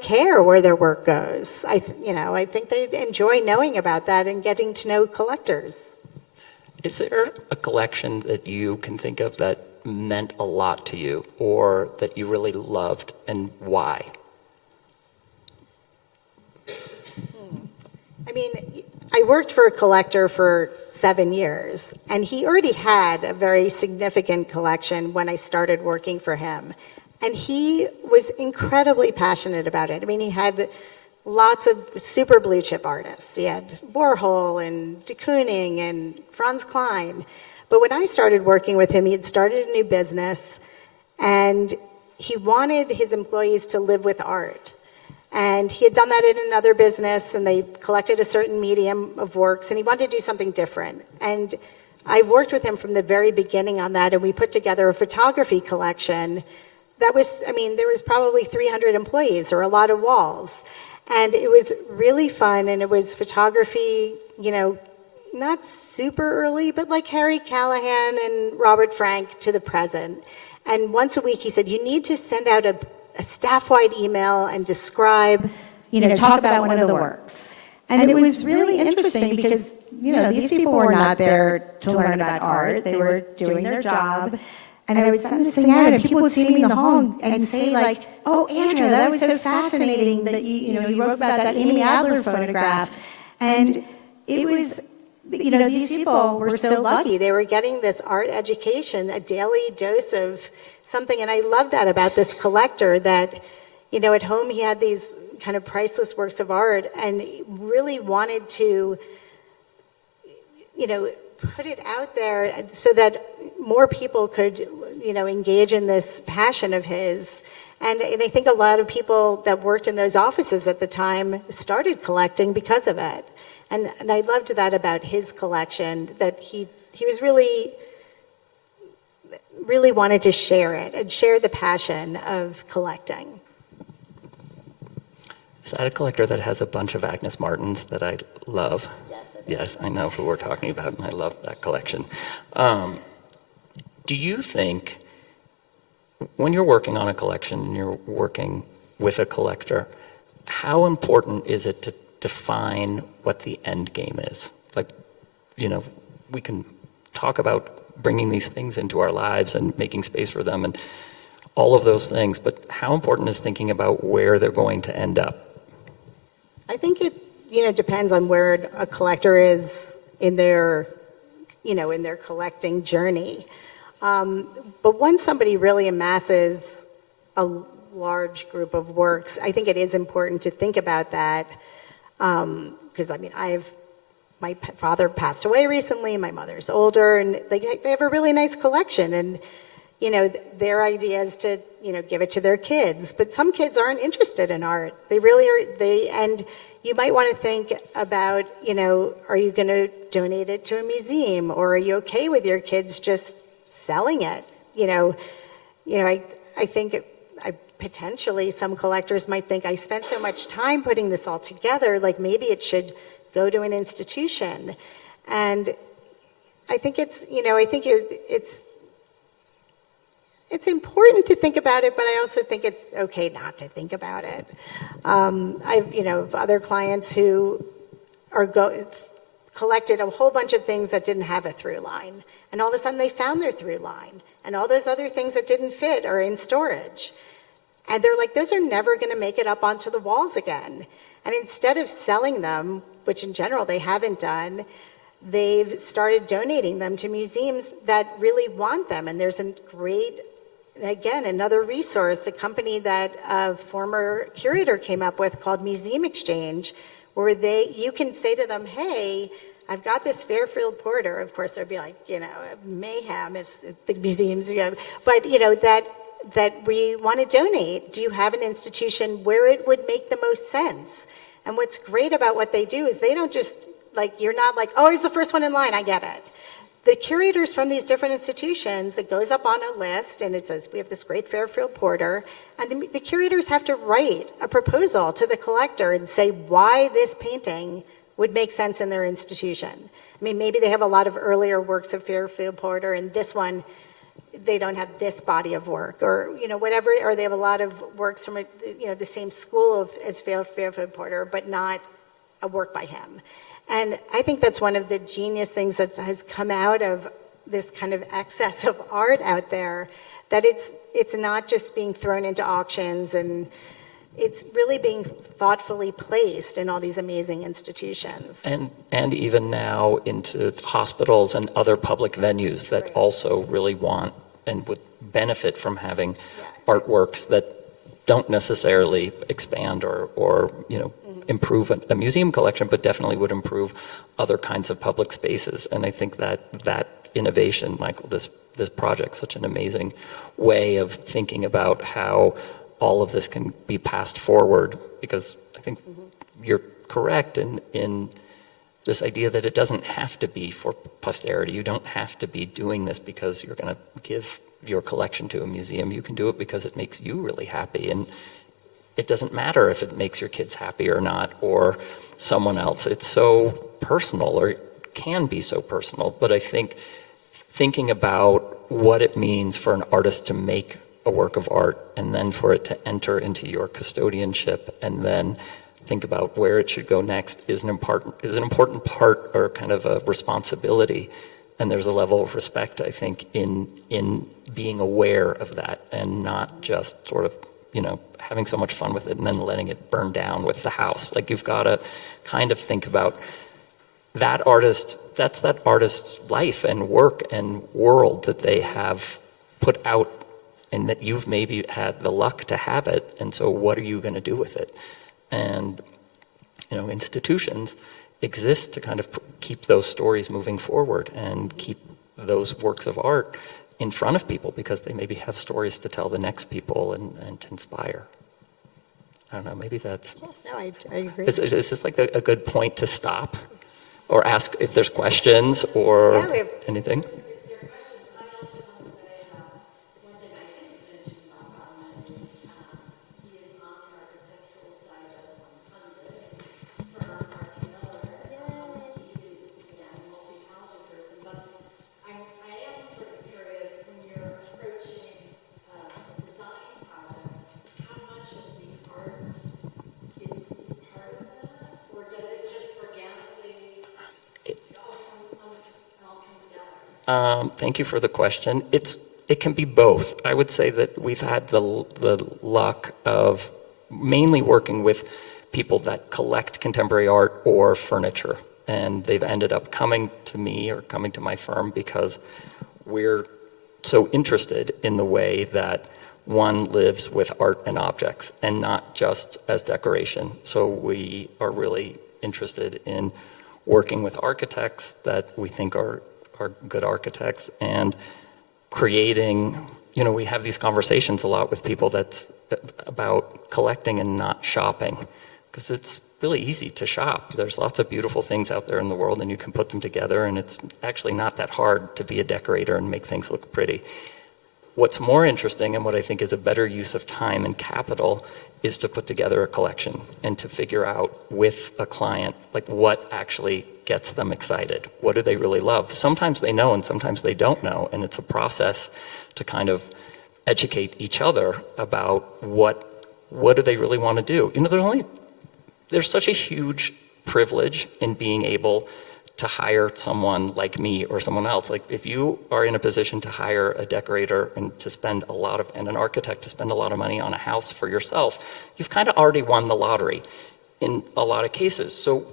care where their work goes. I think they enjoy knowing about that and getting to know collectors. Is there a collection that you can think of that meant a lot to you or that you really loved, and why? I mean, I worked for a collector for 7 years, and he already had a very significant collection when I started working for him. And he was incredibly passionate about it. I mean, he had lots of super blue chip artists. He had Warhol and de Kooning and Franz Klein. But when I started working with him, he had started a new business, and he wanted his employees to live with art. And he had done that in another business, and they collected a certain medium of works, and he wanted to do something different. And I worked with him from the very beginning on that, and we put together a photography collection that was, there was probably 300 employees or a lot of walls. And it was really fun, and it was photography, not super early, but like Harry Callahan and Robert Frank to the present. And once a week he said, you need to send out a staff-wide email and describe, talk about one of the works. And it was really interesting because, these people were not there to learn about art. They were doing their job. And I would send this thing out, and people would see me in the hall and say, like, oh, Andrea, that was so fascinating that you wrote about that Amy Adler photograph. And it was, these people were so lucky. They were getting this art education, a daily dose of something. And I love that about this collector, that, at home he had these kind of priceless works of art and really wanted to, put it out there so that more people could, engage in this passion of his. And I think a lot of people that worked in those offices at the time started collecting because of it. And I loved that about his collection, that he was really wanted to share it and share the passion of collecting. Is that a collector that has a bunch of Agnes Martins that I love? Yes, Yes, I know who we're talking about, and I love that collection. Do you think, when you're working on a collection and you're working with a collector, how important is it to define what the end game is? Like, we can talk about bringing these things into our lives and making space for them and all of those things, but how important is thinking about where they're going to end up? I think it, depends on where a collector is in their, in their collecting journey. But once somebody really amasses a large group of works, I think it is important to think about that. Because my father passed away recently, my mother's older, and they have a really nice collection. And, their idea is to, give it to their kids. But some kids aren't interested in art. They really are, and you might want to think about, are you going to donate it to a museum, or are you okay with your kids just selling it? I think potentially some collectors might think, I spent so much time putting this all together, like maybe it should go to an institution. And I think it's important to think about it, but I also think it's okay not to think about it. I've other clients who collected a whole bunch of things that didn't have a through line, and all of a sudden they found their through line, and all those other things that didn't fit are in storage. And they're like, those are never going to make it up onto the walls again. And instead of selling them, which in general they haven't done, they've started donating them to museums that really want them. And there's a great, again, another resource, a company that a former curator came up with called Museum Exchange, where you can say to them, hey, I've got this Fairfield Porter. Of course, there'd be like, mayhem if the museums, but that we want to donate. Do you have an institution where it would make the most sense? And what's great about what they do is they don't just, you're not like, oh, he's the first one in line, I get it. The curators from these different institutions, it goes up on a list and it says, we have this great Fairfield Porter, and the curators have to write a proposal to the collector and say why this painting would make sense in their institution. Maybe they have a lot of earlier works of Fairfield Porter, and this one, they don't have this body of work, or whatever, or they have a lot of works from the same school as Fairfield Porter, but not a work by him. And I think that's one of the genius things that has come out of this kind of excess of art out there, that it's not just being thrown into auctions, and it's really being thoughtfully placed in all these amazing institutions. And even now into hospitals and other public venues that also really want and would benefit from having artworks that don't necessarily expand or improve a museum collection, but definitely would improve other kinds of public spaces. And I think that innovation, Michael, this project, such an amazing way of thinking about how all of this can be passed forward, because I think you're correct in this idea that it doesn't have to be for posterity. You don't have to be doing this because you're going to give your collection to a museum. You can do it because it makes you really happy, and it doesn't matter if it makes your kids happy or not, or someone else. It's so personal, or it can be so personal. But I think thinking about what it means for an artist to make a work of art, and then for it to enter into your custodianship, and then think about where it should go next is an important part, or kind of a responsibility. And there's a level of respect, I think, in being aware of that, and not just sort of, having so much fun with it and then letting it burn down with the house. You've got to kind of think about that artist, that's that artist's life and work and world that they have put out, and that you've maybe had the luck to have it. And so what are you going to do with it? And, institutions exist to kind of keep those stories moving forward and keep those works of art in front of people because they maybe have stories to tell the next people and to inspire. I don't know, maybe that's... No, I agree. Is this like a good point to stop or ask if there's questions or Yeah, we have- anything? Your questions, I also want to say one thing I didn't mention about Rodman is he is on the Architectural Digest 100 for Art Miller. He is, again, a multi-talented person, but I am sort of curious when you're approaching a design project, how much of the art is part of that, or does it just organically all come together? Thank you for the question. It can be both. I would say that we've had the luck of mainly working with people that collect contemporary art or furniture, and they've ended up coming to me or coming to my firm because we're so interested in the way that one lives with art and objects and not just as decoration. So we are really interested in working with architects that we think are good architects and creating, we have these conversations a lot with people that's about collecting and not shopping, because it's really easy to shop. There's lots of beautiful things out there in the world and you can put them together, and it's actually not that hard to be a decorator and make things look pretty. What's more interesting, and what I think is a better use of time and capital, is to put together a collection and to figure out with a client, like, what actually gets them excited. What do they really love? Sometimes they know and sometimes they don't know, and it's a process to kind of educate each other about what do they really want to do. There's such a huge privilege in being able to hire someone like me or someone else. Like, if you are in a position to hire a decorator and an architect to spend a lot of money on a house for yourself, you've kind of already won the lottery in a lot of cases. So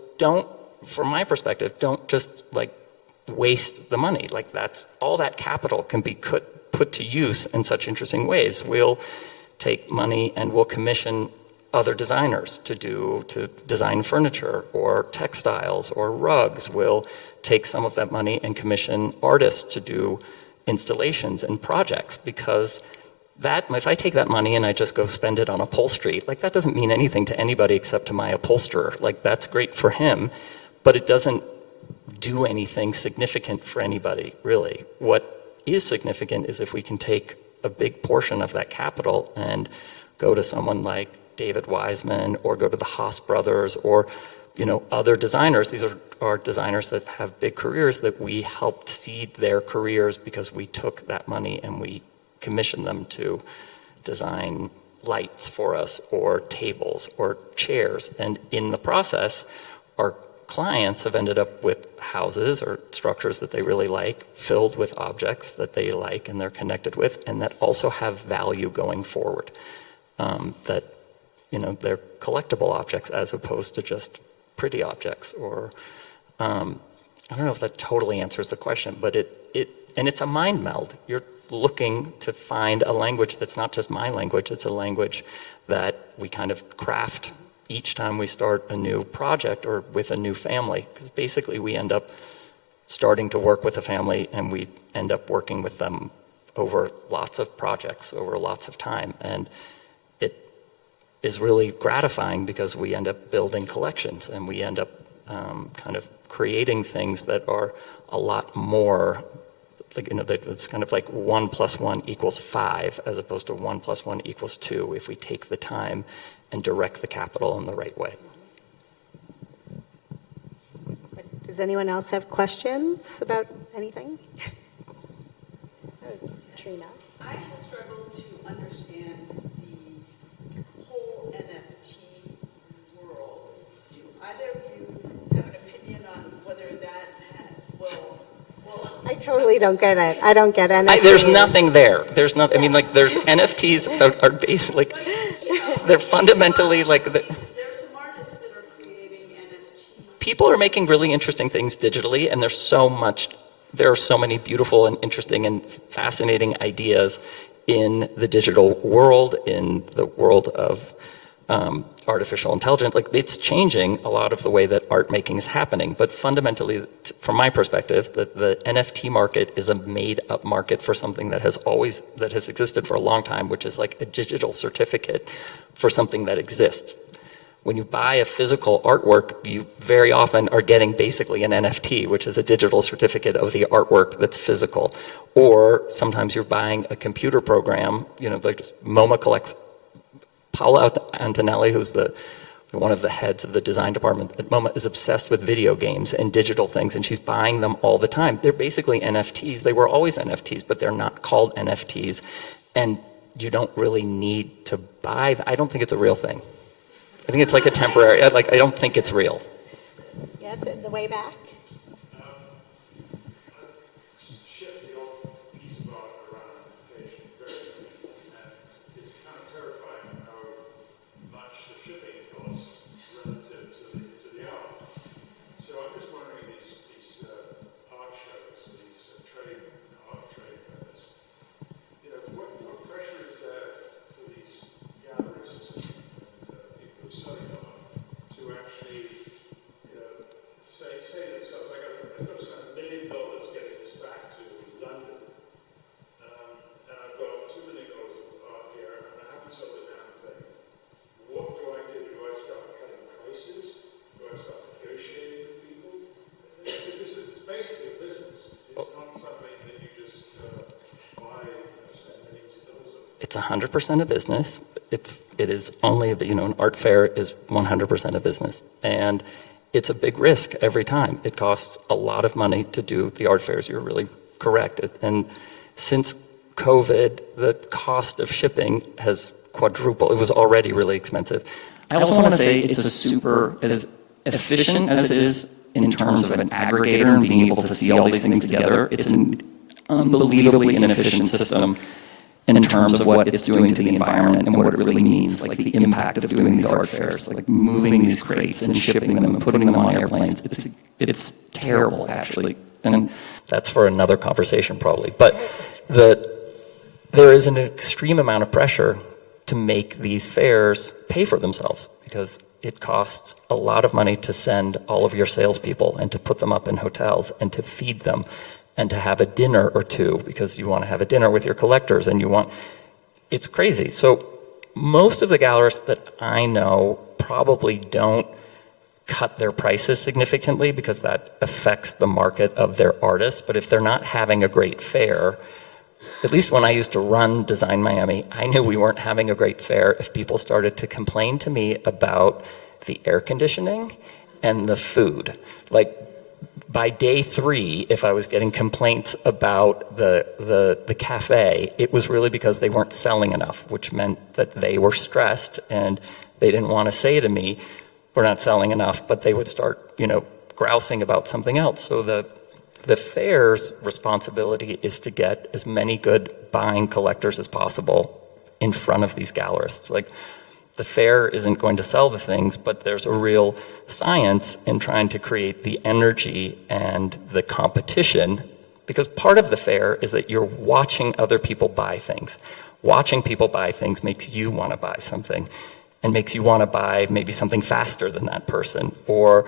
from my perspective, don't just waste the money. That's all that capital can be put to use in such interesting ways. We'll take money and we'll commission other designers to design furniture or textiles or rugs. We'll take some of that money and commission artists to do installations and projects, because if I take that money and I just go spend it on upholstery, that doesn't mean anything to anybody except to my upholsterer. That's great for him, but it doesn't do anything significant for anybody, really. What is significant is if we can take a big portion of that capital and go to someone like David Wiseman, or go to the Haas brothers, or other designers. These are designers that have big careers that we helped seed their careers because we took that money and we commissioned them to design lights for us, or tables or chairs. And in the process, our clients have ended up with houses or structures that they really like, filled with objects that they like and they're connected with, and that also have value going forward. They're collectible objects as opposed to just pretty objects. Or I don't know if that totally answers the question, but it's a mind meld. You're looking to find a language that's not just my language, it's a language that we kind of craft each time we start a new project or with a new family. Because basically we end up starting to work with a family and we end up working with them over lots of projects, over lots of time. And it is really gratifying because we end up building collections and we end up kind of creating things that are a lot more, it's kind of like 1 + 1 = 5 as opposed to 1 + 1 = 2 if we take the time and direct the capital in the right way. Does anyone else have questions about anything? Trina? I have struggled to understand the whole NFT world. Do either of you have an opinion on whether that will I totally don't get it. I don't get NFTs. There's nothing there. There's NFTs are basically, they're fundamentally there's some artists that are creating NFTs. People are making really interesting things digitally, and there are so many beautiful and interesting and fascinating ideas in the digital world, in the world of artificial intelligence, like it's changing a lot of the way that art making is happening. But fundamentally, from my perspective, the NFT market is a made-up market for something that has existed for a long time, which is like a digital certificate for something that exists. When you buy a physical artwork, you very often are getting basically an NFT, which is a digital certificate of the artwork that's physical. Or sometimes you're buying a computer program, like MoMA collects. Paula Antonelli, who's one of the heads of the design department at MoMA, is obsessed with video games and digital things, and she's buying them all the time. They're basically NFTs. They were always NFTs, but they're not called NFTs, and you don't really need to buy them. I don't think it's a real thing. I think it's like a temporary, I don't think it's real. Yes, in the way back. It's 100% a business. It is only, an art fair is 100% a business. And it's a big risk every time. It costs a lot of money to do the art fairs. You're really correct. And since COVID, the cost of shipping has quadrupled. It was already really expensive. I also want to say it's a super, as efficient as it is in terms of an aggregator and being able to see all these things together, it's an unbelievably inefficient system in terms of what it's doing to the environment and what it really means, like the impact of doing these art fairs, like moving these crates and shipping them and putting them on airplanes. It's terrible, actually. And that's for another conversation, probably. But there is an extreme amount of pressure to make these fairs pay for themselves, because it costs a lot of money to send all of your salespeople and to put them up in hotels and to feed them and to have a dinner or two, because you want to have a dinner with your collectors and it's crazy. So most of the gallerists that I know probably don't cut their prices significantly because that affects the market of their artists. But if they're not having a great fair, at least when I used to run Design Miami, I knew we weren't having a great fair if people started to complain to me about the air conditioning and the food. Like, by day 3, if I was getting complaints about the cafe, it was really because they weren't selling enough, which meant that they were stressed and they didn't want to say to me, we're not selling enough, but they would start, grousing about something else. So the fair's responsibility is to get as many good buying collectors as possible in front of these gallerists. Like, the fair isn't going to sell the things, but there's a real science in trying to create the energy and the competition, because part of the fair is that you're watching other people buy things. Watching people buy things makes you want to buy something and makes you want to buy maybe something faster than that person. Or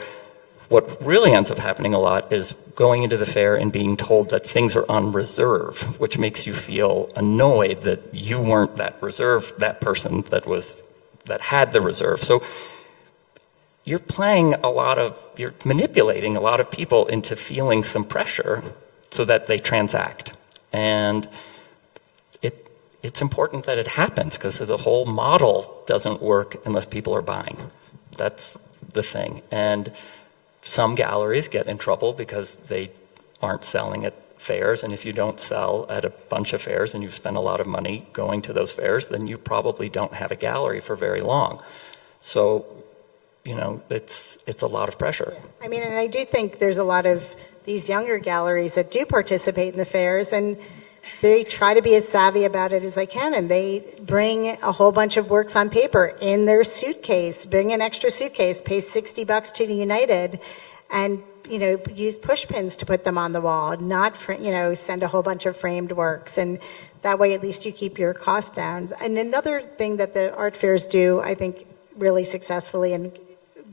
what really ends up happening a lot is going into the fair and being told that things are on reserve, which makes you feel annoyed that you weren't that person that had the reserve. So you're manipulating a lot of people into feeling some pressure so that they transact. And it's important that it happens, because the whole model doesn't work unless people are buying. That's the thing. And some galleries get in trouble because they aren't selling at fairs, and if you don't sell at a bunch of fairs and you've spent a lot of money going to those fairs, then you probably don't have a gallery for very long. So, it's a lot of pressure. I mean, and I do think there's a lot of these younger galleries that do participate in the fairs, and they try to be as savvy about it as they can, and they bring a whole bunch of works on paper in their suitcase, bring an extra suitcase, pay $60 to the United, and use push pins to put them on the wall, not, send a whole bunch of framed works. And that way, at least you keep your costs down. And another thing that the art fairs do, I think, really successfully in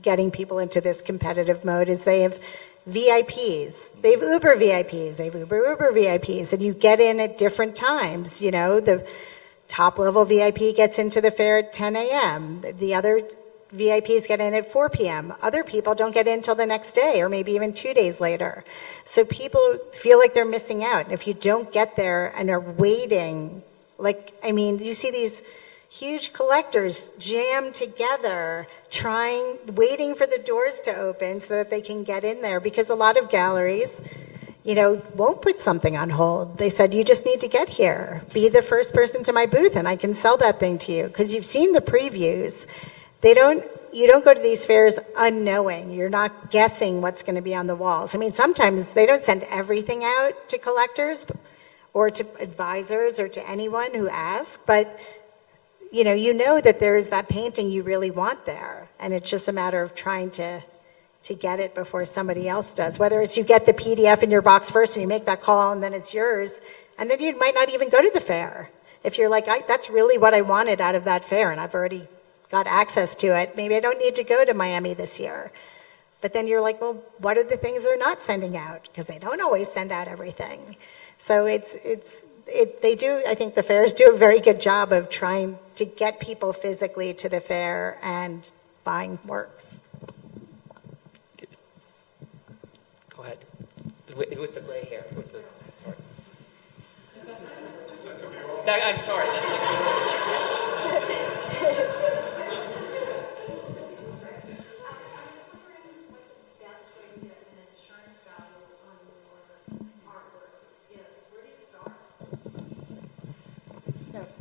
getting people into this competitive mode is they have VIPs. They have Uber VIPs. They have Uber VIPs. And you get in at different times. The top level VIP gets into the fair at 10 a.m. The other VIPs get in at 4 p.m. Other people don't get in till the next day or maybe even 2 days later. So people feel like they're missing out. And if you don't get there and are waiting, you see these huge collectors jammed together, waiting for the doors to open so that they can get in there, because a lot of galleries, won't put something on hold. They said, you just need to get here. Be the first person to my booth and I can sell that thing to you, because you've seen the previews. You don't go to these fairs unknowing. You're not guessing what's going to be on the walls. Sometimes they don't send everything out to collectors or to advisors or to anyone who asks, but you know that there's that painting you really want there, and it's just a matter of trying to get it before somebody else does. Whether it's you get the PDF in your box first and you make that call and then it's yours, and then you might not even go to the fair. If you're like, that's really what I wanted out of that fair and I've already got access to it, maybe I don't need to go to Miami this year. But then you're like, well, what are the things they're not sending out? Because they don't always send out everything. So I think the fairs do a very good job of trying to get people physically to the fair and buying works. Go ahead. With the gray hair. Sorry. I'm sorry.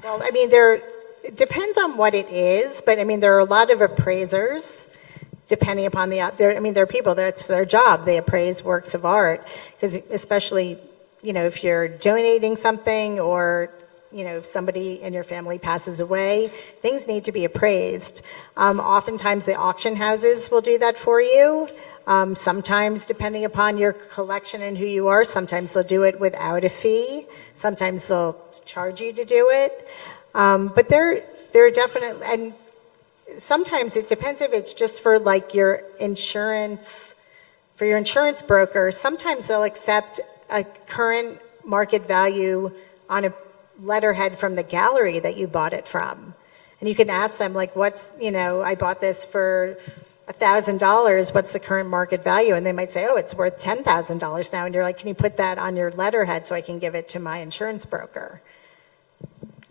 Well, it depends on what it is, but there are a lot of appraisers, depending upon there are people, that's their job. They appraise works of art, because especially, if you're donating something or, if somebody in your family passes away, things need to be appraised. Oftentimes the auction houses will do that for you. Sometimes, depending upon your collection and who you are, sometimes they'll do it without a fee. Sometimes they'll charge you to do it. But they're definitely, and sometimes it depends if it's just for your insurance, for your insurance broker. Sometimes they'll accept a current market value on a letterhead from the gallery that you bought it from. And you can ask them, I bought this for $1,000, what's the current market value? And they might say, oh, it's worth $10,000 now. And you're like, can you put that on your letterhead so I can give it to my insurance broker?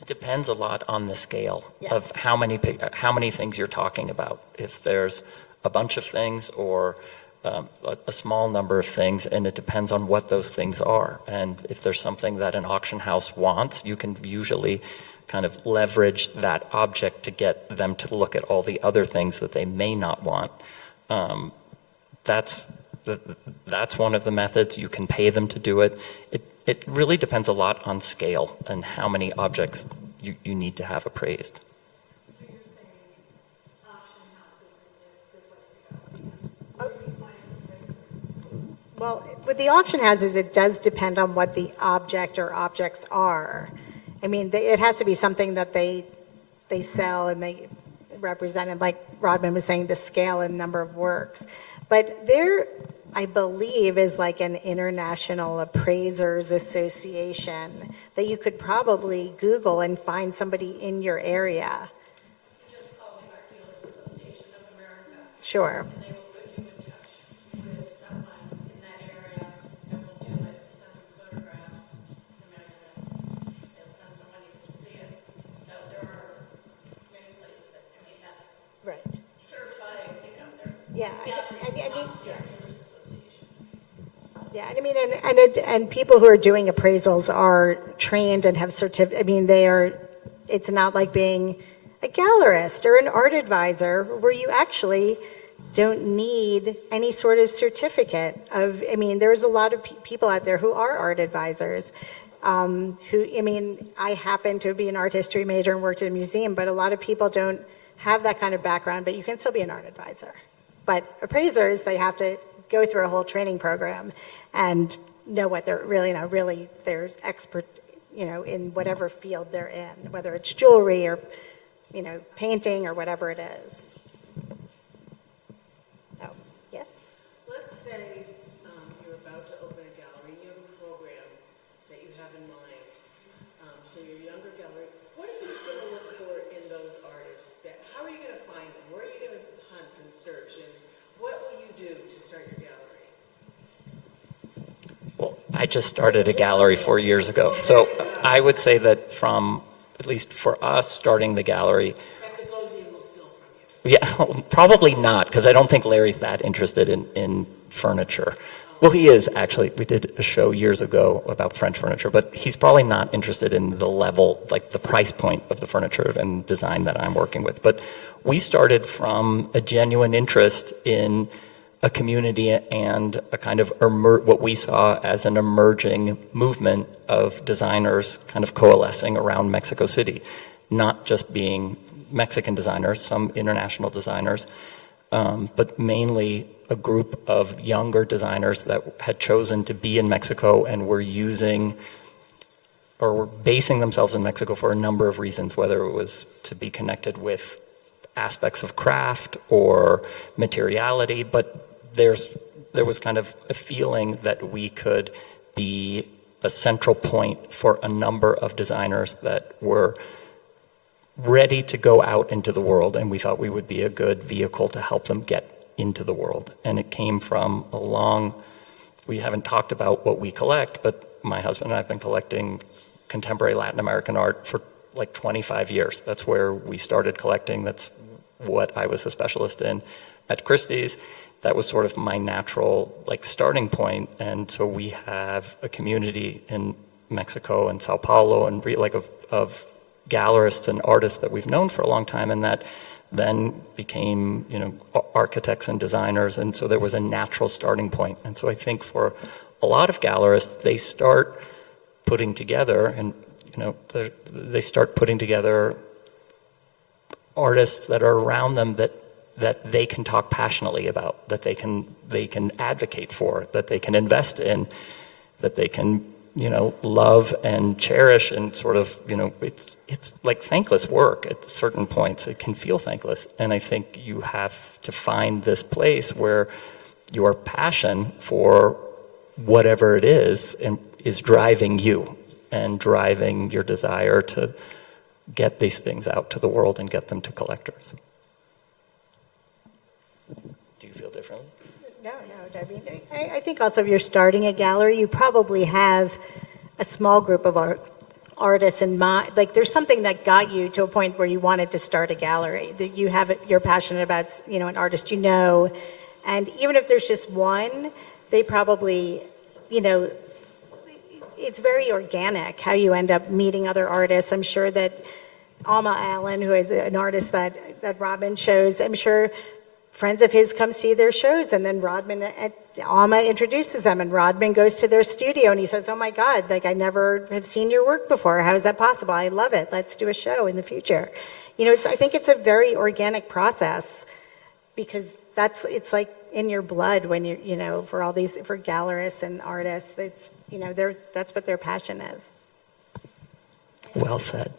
It depends a lot on the scale Yeah. of how many things you're talking about. If there's a bunch of things or a small number of things, and it depends on what those things are. And if there's something that an auction house wants, you can usually kind of leverage that object to get them to look at all the other things that they may not want. That's one of the methods. You can pay them to do it. It really depends a lot on scale and how many objects you need to have appraised. So you're saying auction houses is a good place to go? Well, with the auction houses, it does depend on what the object or objects are. It has to be something that they sell and they represent, and like Rodman was saying, the scale and number of works. But there, I believe, is an international appraisers association that you could probably Google and find somebody in your area. You just call the Art Dealers Association of America. Sure. And they will put you in touch with someone in that area that will do it, send them photographs, the measurements. They'll send someone who can see it. So there are many places that, that's Right. certified, they're. Yeah, Art Dealers Association. Yeah, and people who are doing appraisals are trained and have it's not like being a gallerist or an art advisor where you actually don't need any sort of certificate of, there's a lot of people out there who are art advisors. I happen to be an art history major and worked at a museum, but a lot of people don't have that kind of background, but you can still be an art advisor. But appraisers, they have to go through a whole training program and know what they're really there's expert, in whatever field they're in, whether it's jewelry or, painting or whatever it is. I just started a gallery 4 years ago. So I would say that from, at least for us, starting the gallery. That Gagosian will steal from you. Yeah, probably not, because I don't think Larry's that interested in furniture. Well, he is, actually. We did a show years ago about French furniture, but he's probably not interested in the level, like the price point of the furniture and design that I'm working with. But we started from a genuine interest in a community and a kind of what we saw as an emerging movement of designers kind of coalescing around Mexico City, not just being Mexican designers, some international designers, but mainly a group of younger designers that had chosen to be in Mexico and were using or were basing themselves in Mexico for a number of reasons, whether it was to be connected with aspects of craft or materiality, but there was kind of a feeling that we could be a central point for a number of designers that were ready to go out into the world, and we thought we would be a good vehicle to help them get into the world. And it came from we haven't talked about what we collect, but my husband and I have been collecting contemporary Latin American art for like 25 years. That's where we started collecting. That's what I was a specialist in at Christie's. That was sort of my natural starting point. And so we have a community in Mexico and Sao Paulo and of gallerists and artists that we've known for a long time, and that then became, architects and designers. And so there was a natural starting point. And so I think for a lot of gallerists, they start putting together they start putting together artists that are around them that they can talk passionately about, that they can advocate for, that they can invest in, that they can love and cherish, and sort of it's like thankless work at certain points. It can feel thankless, and I think you have to find this place where your passion for whatever it is driving you and driving your desire to get these things out to the world and get them to collectors. Do you feel differently? No, Debbie. I think also if you're starting a gallery, you probably have a small group of artists in mind. Like there's something that got you to a point where you wanted to start a gallery, that you're passionate about, an artist and even if there's just one, they probably, it's very organic how you end up meeting other artists. I'm sure that Alma Allen, who is an artist that Rodman shows, I'm sure friends of his come see their shows, and then Alma introduces them, and Rodman goes to their studio, and he says, "Oh my God, I never have seen your work before. How is that possible? I love it. Let's do a show in the future." I think it's a very organic process, because it's like in your blood when for gallerists and artists, it's that's what their passion is. Well said.